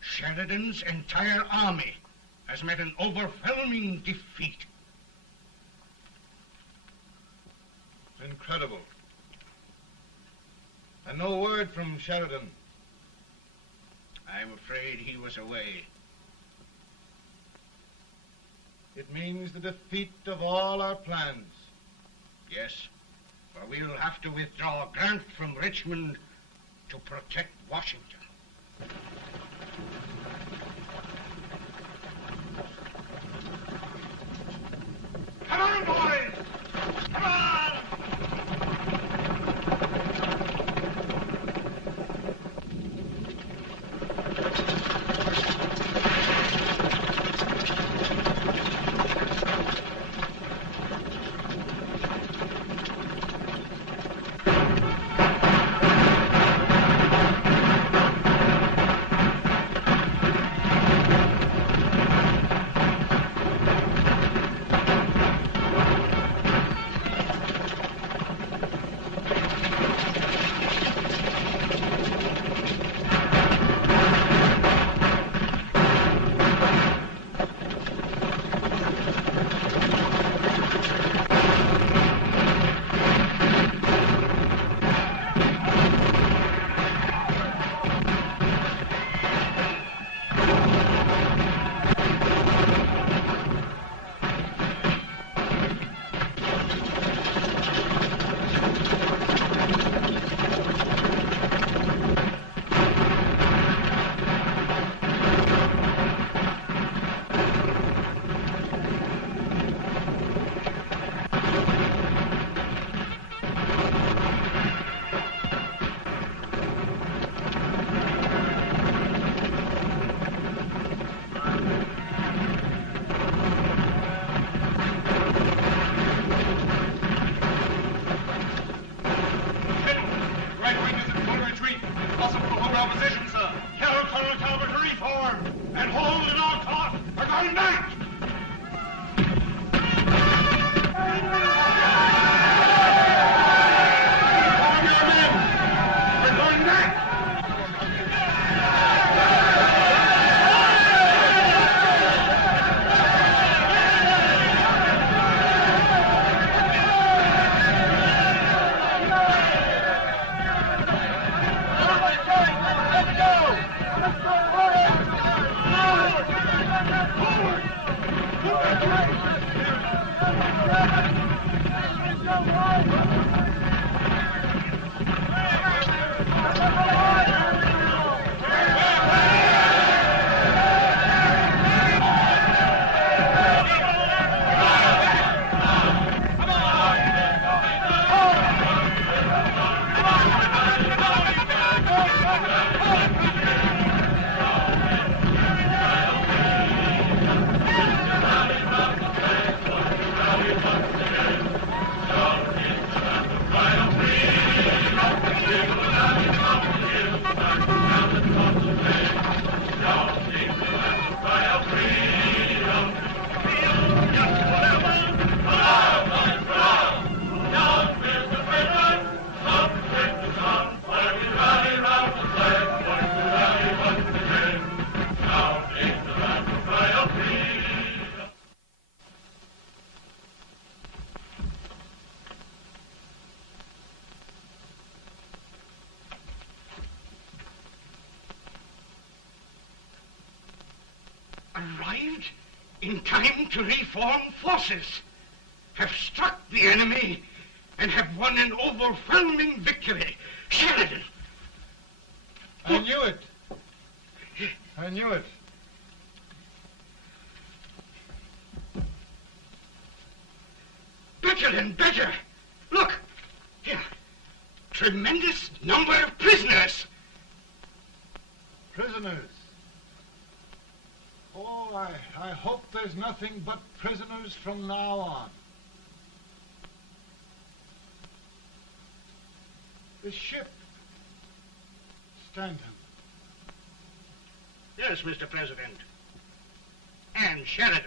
Sheridan's entire army has met an overwhelming defeat. It's incredible. And no word from Sheridan. I'm afraid he was away. It means the defeat of all our plans. Yes, for we'll have to withdraw Grant from Richmond to protect Washington. Come on, boys! Come on! our position, sir. Tell Colonel Talbot to reform and hold at all costs. We're going back. Reform your men. We're going back. Arrived in time to reform forces, have struck the enemy, and have won an overwhelming victory. Sheridan! I knew it. I knew it. Better and better. Look, here. Tremendous number of prisoners. Prisoners. Oh, I hope there's nothing but prisoners from now on. The ship. Stanton. Yes, Mr. President. And Sheridan.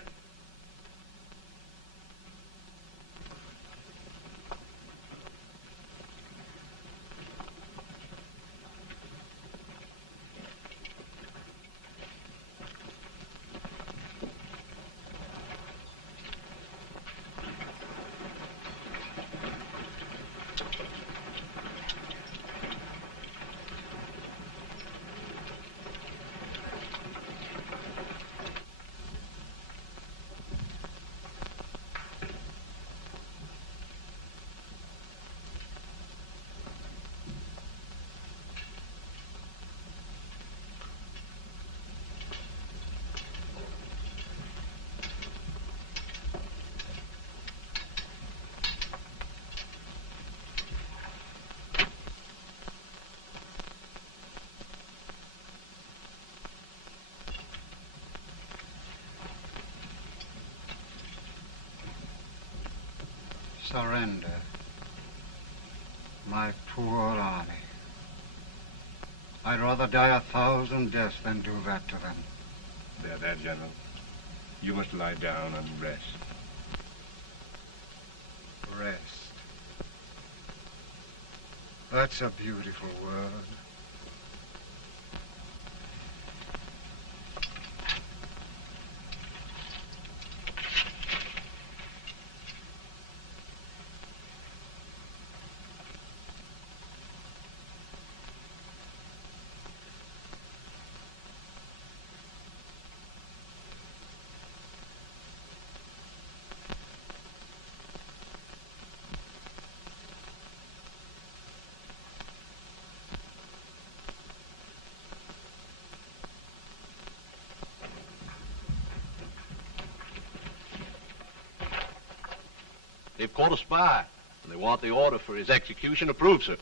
Surrender. My poor army. I'd rather die 1,000 deaths than do that to them. There, General. You must lie down and rest. Rest. That's a beautiful word. They've caught a spy, and they want the order for his execution approved, sir.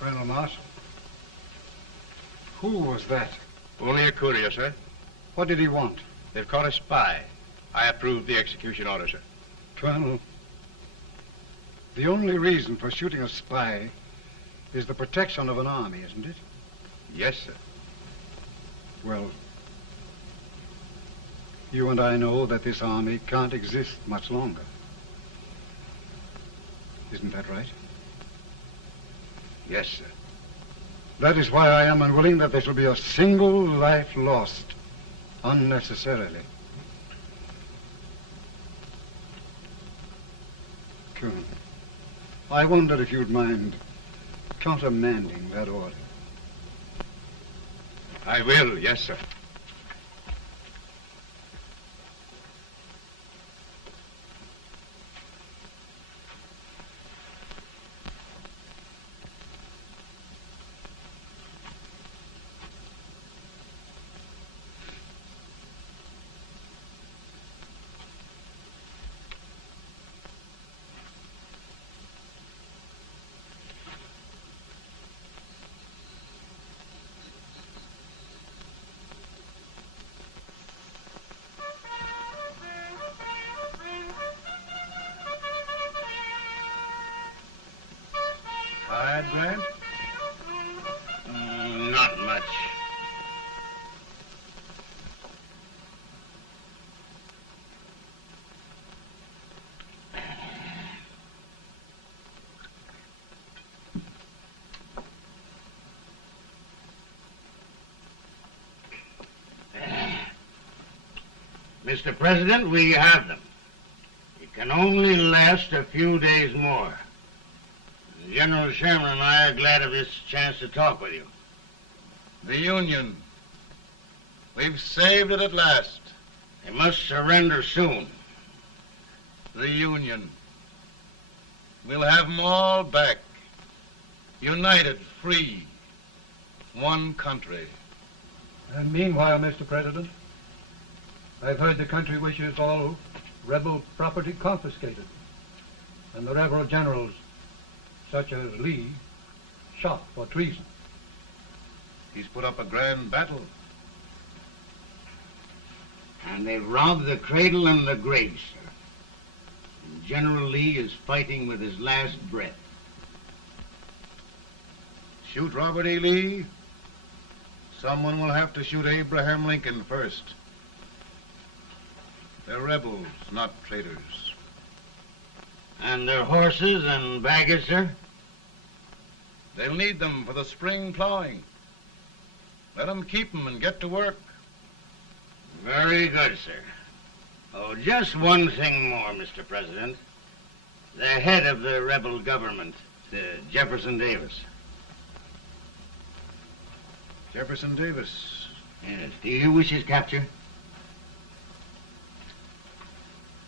Colonel Marshall. Who was that? Only a courier, sir. What did he want? They've caught a spy. I approve the execution order, sir. Colonel, the only reason for shooting a spy is the protection of an army, isn't it? Yes, sir. Well, you and I know that this army can't exist much longer. Isn't that right? Yes, sir. That is why I am unwilling that there shall be a single life lost unnecessarily. Colonel, I wondered if you'd mind countermanding that order. I will, yes, sir. Grant? Not much. Mr. President, we have them. It can only last a few days more. General Sherman and I are glad of this chance to talk with you. The Union. We've saved it at last. They must surrender soon. The Union. We'll have them all back. United, free. One country. And meanwhile, Mr. President, I've heard the country wishes all rebel property confiscated, and the rebel generals, such as Lee, shot for treason. He's put up a grand battle. And they've robbed the cradle and the grave, sir. And General Lee is fighting with his last breath. Shoot Robert E. Lee? Someone will have to shoot Abraham Lincoln first. They're rebels, not traitors. And their horses and baggage, sir? They'll need them for the spring plowing. Let them keep them and get to work. Very good, sir. Oh, just one thing more, Mr. President. The head of the rebel government, Jefferson Davis. Jefferson Davis? Yes. Do you wish his capture?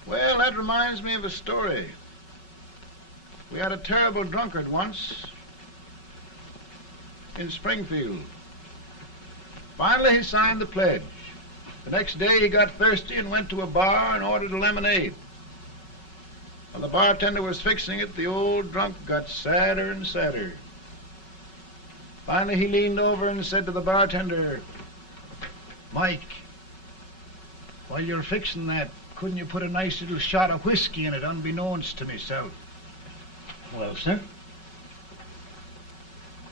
Well, that reminds me of a story. We had a terrible drunkard once in Springfield. Finally, he signed the pledge. The next day, he got thirsty and went to a bar and ordered a lemonade. While the bartender was fixing it, the old drunk got sadder and sadder. Finally, he leaned over and said to the bartender, "Mike, while you're fixing that, couldn't you put a nice little shot of whiskey in it, unbeknownst to myself?" Well, sir?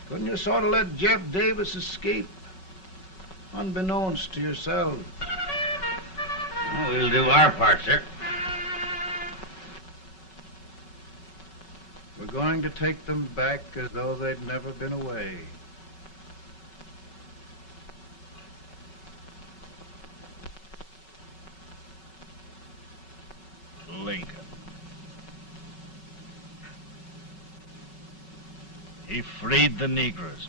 Couldn't you sort of let Jeff Davis escape, unbeknownst to yourself? Well, we'll do our part, sir. We're going to take them back as though they'd never been away. Lincoln. He freed the Negroes.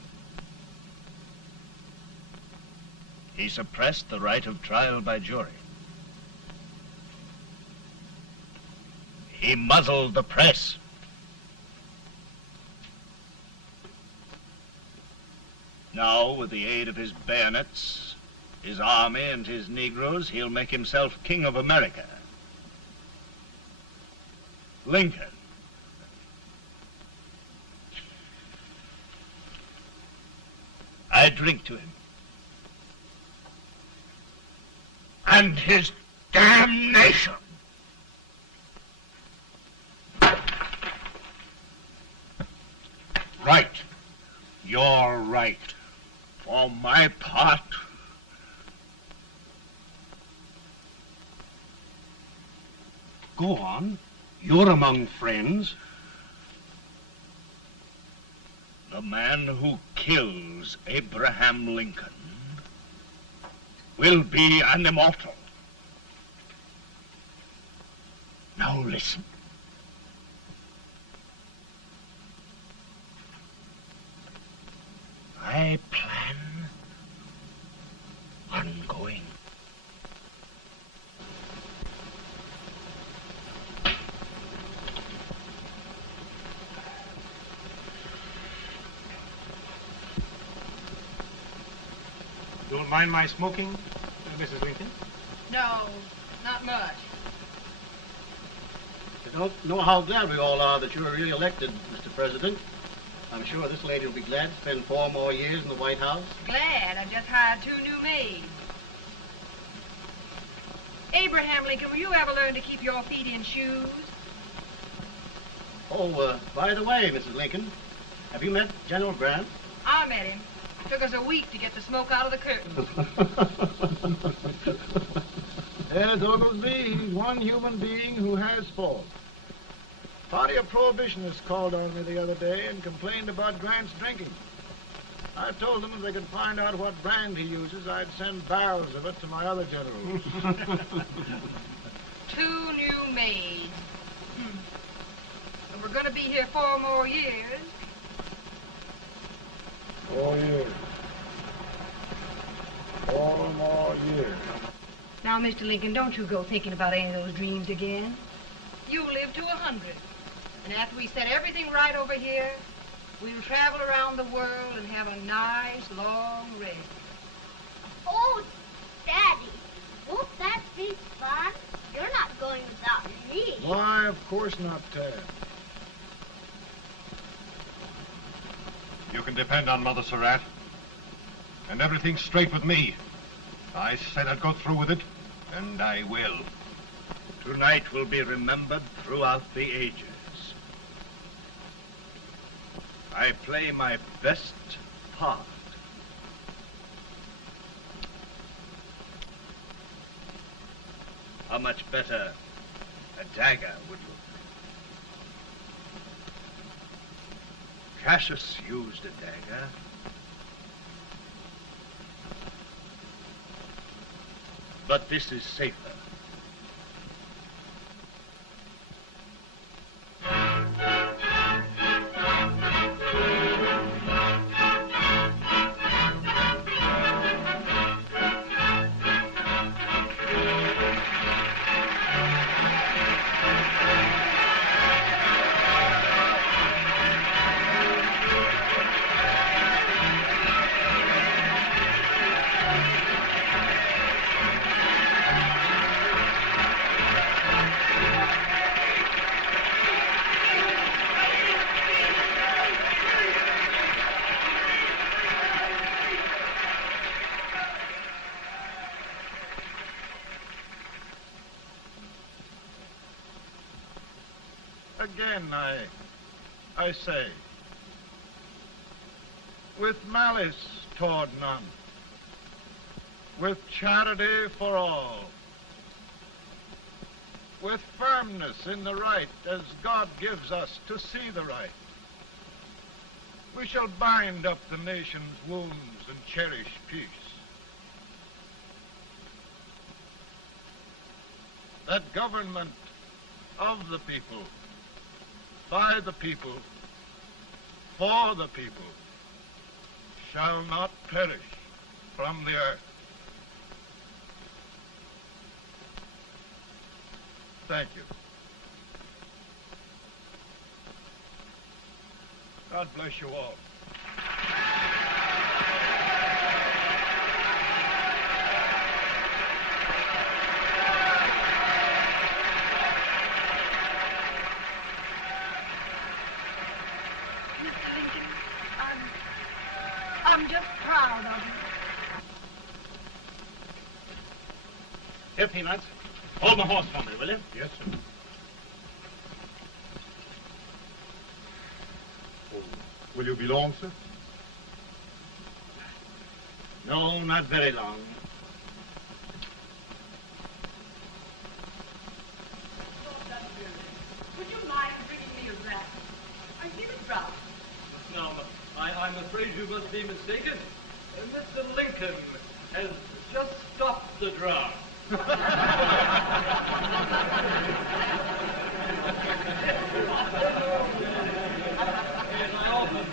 He suppressed the right of trial by jury. He muzzled the press. Now, with the aid of his bayonets, his army, and his Negroes, he'll make himself king of America. Lincoln. I drink to him. And his damnation. Right. You're right. For my part, Go on. You're among friends. the man who kills Abraham Lincoln will be an immortal. Now listen. I plan on going. Don't mind my smoking, Mrs. Lincoln? No, not much. I don't know how glad we all are that you're re-elected, Mr. President. I'm sure this lady will be glad to spend 4 more years in the White House. Glad. I just hired 2 new maids. Abraham Lincoln, will you ever learn to keep your feet in shoes? Oh, by the way, Mrs. Lincoln, have you met General Grant? I met him. It took us a week to get the smoke out of the curtains. Yes, Oglesby, he's one human being who has faults. A party of prohibitionists called on me the other day and complained about Grant's drinking. I told them if they could find out what brand he uses, I'd send barrels of it to my other generals. 2 new maids. And we're going to be here 4 more years. 4 years. 4 more years. Now, Mr. Lincoln, don't you go thinking about any of those dreams again. You live to 100. And after we set everything right over here, we'll travel around the world and have a nice, long rest. Oh, Daddy, won't that be fun? You're not going without me. Why, of course not, Tad. You can depend on Mother Surratt. And everything's straight with me. I said I'd go through with it, and I will. Tonight will be remembered throughout the ages. I play my best part. How much better a dagger would look. Cassius used a dagger. But this is safer. Again, I say, with malice toward none, with charity for all, with firmness in the right as God gives us to see the right, we shall bind up the nation's wounds and cherish peace. That government of the people, by the people, for the people, shall not perish from the earth. Thank you. God bless you all. I'm just proud of you. Here, Peanuts. Hold my horse for me, will you? Yes, sir. Oh, will you be long, sir? No, not very long. Would you mind bringing me a wrap? I feel it drop. No, I'm afraid you must be mistaken. Mr. Lincoln has just stopped the draft. Yes, I often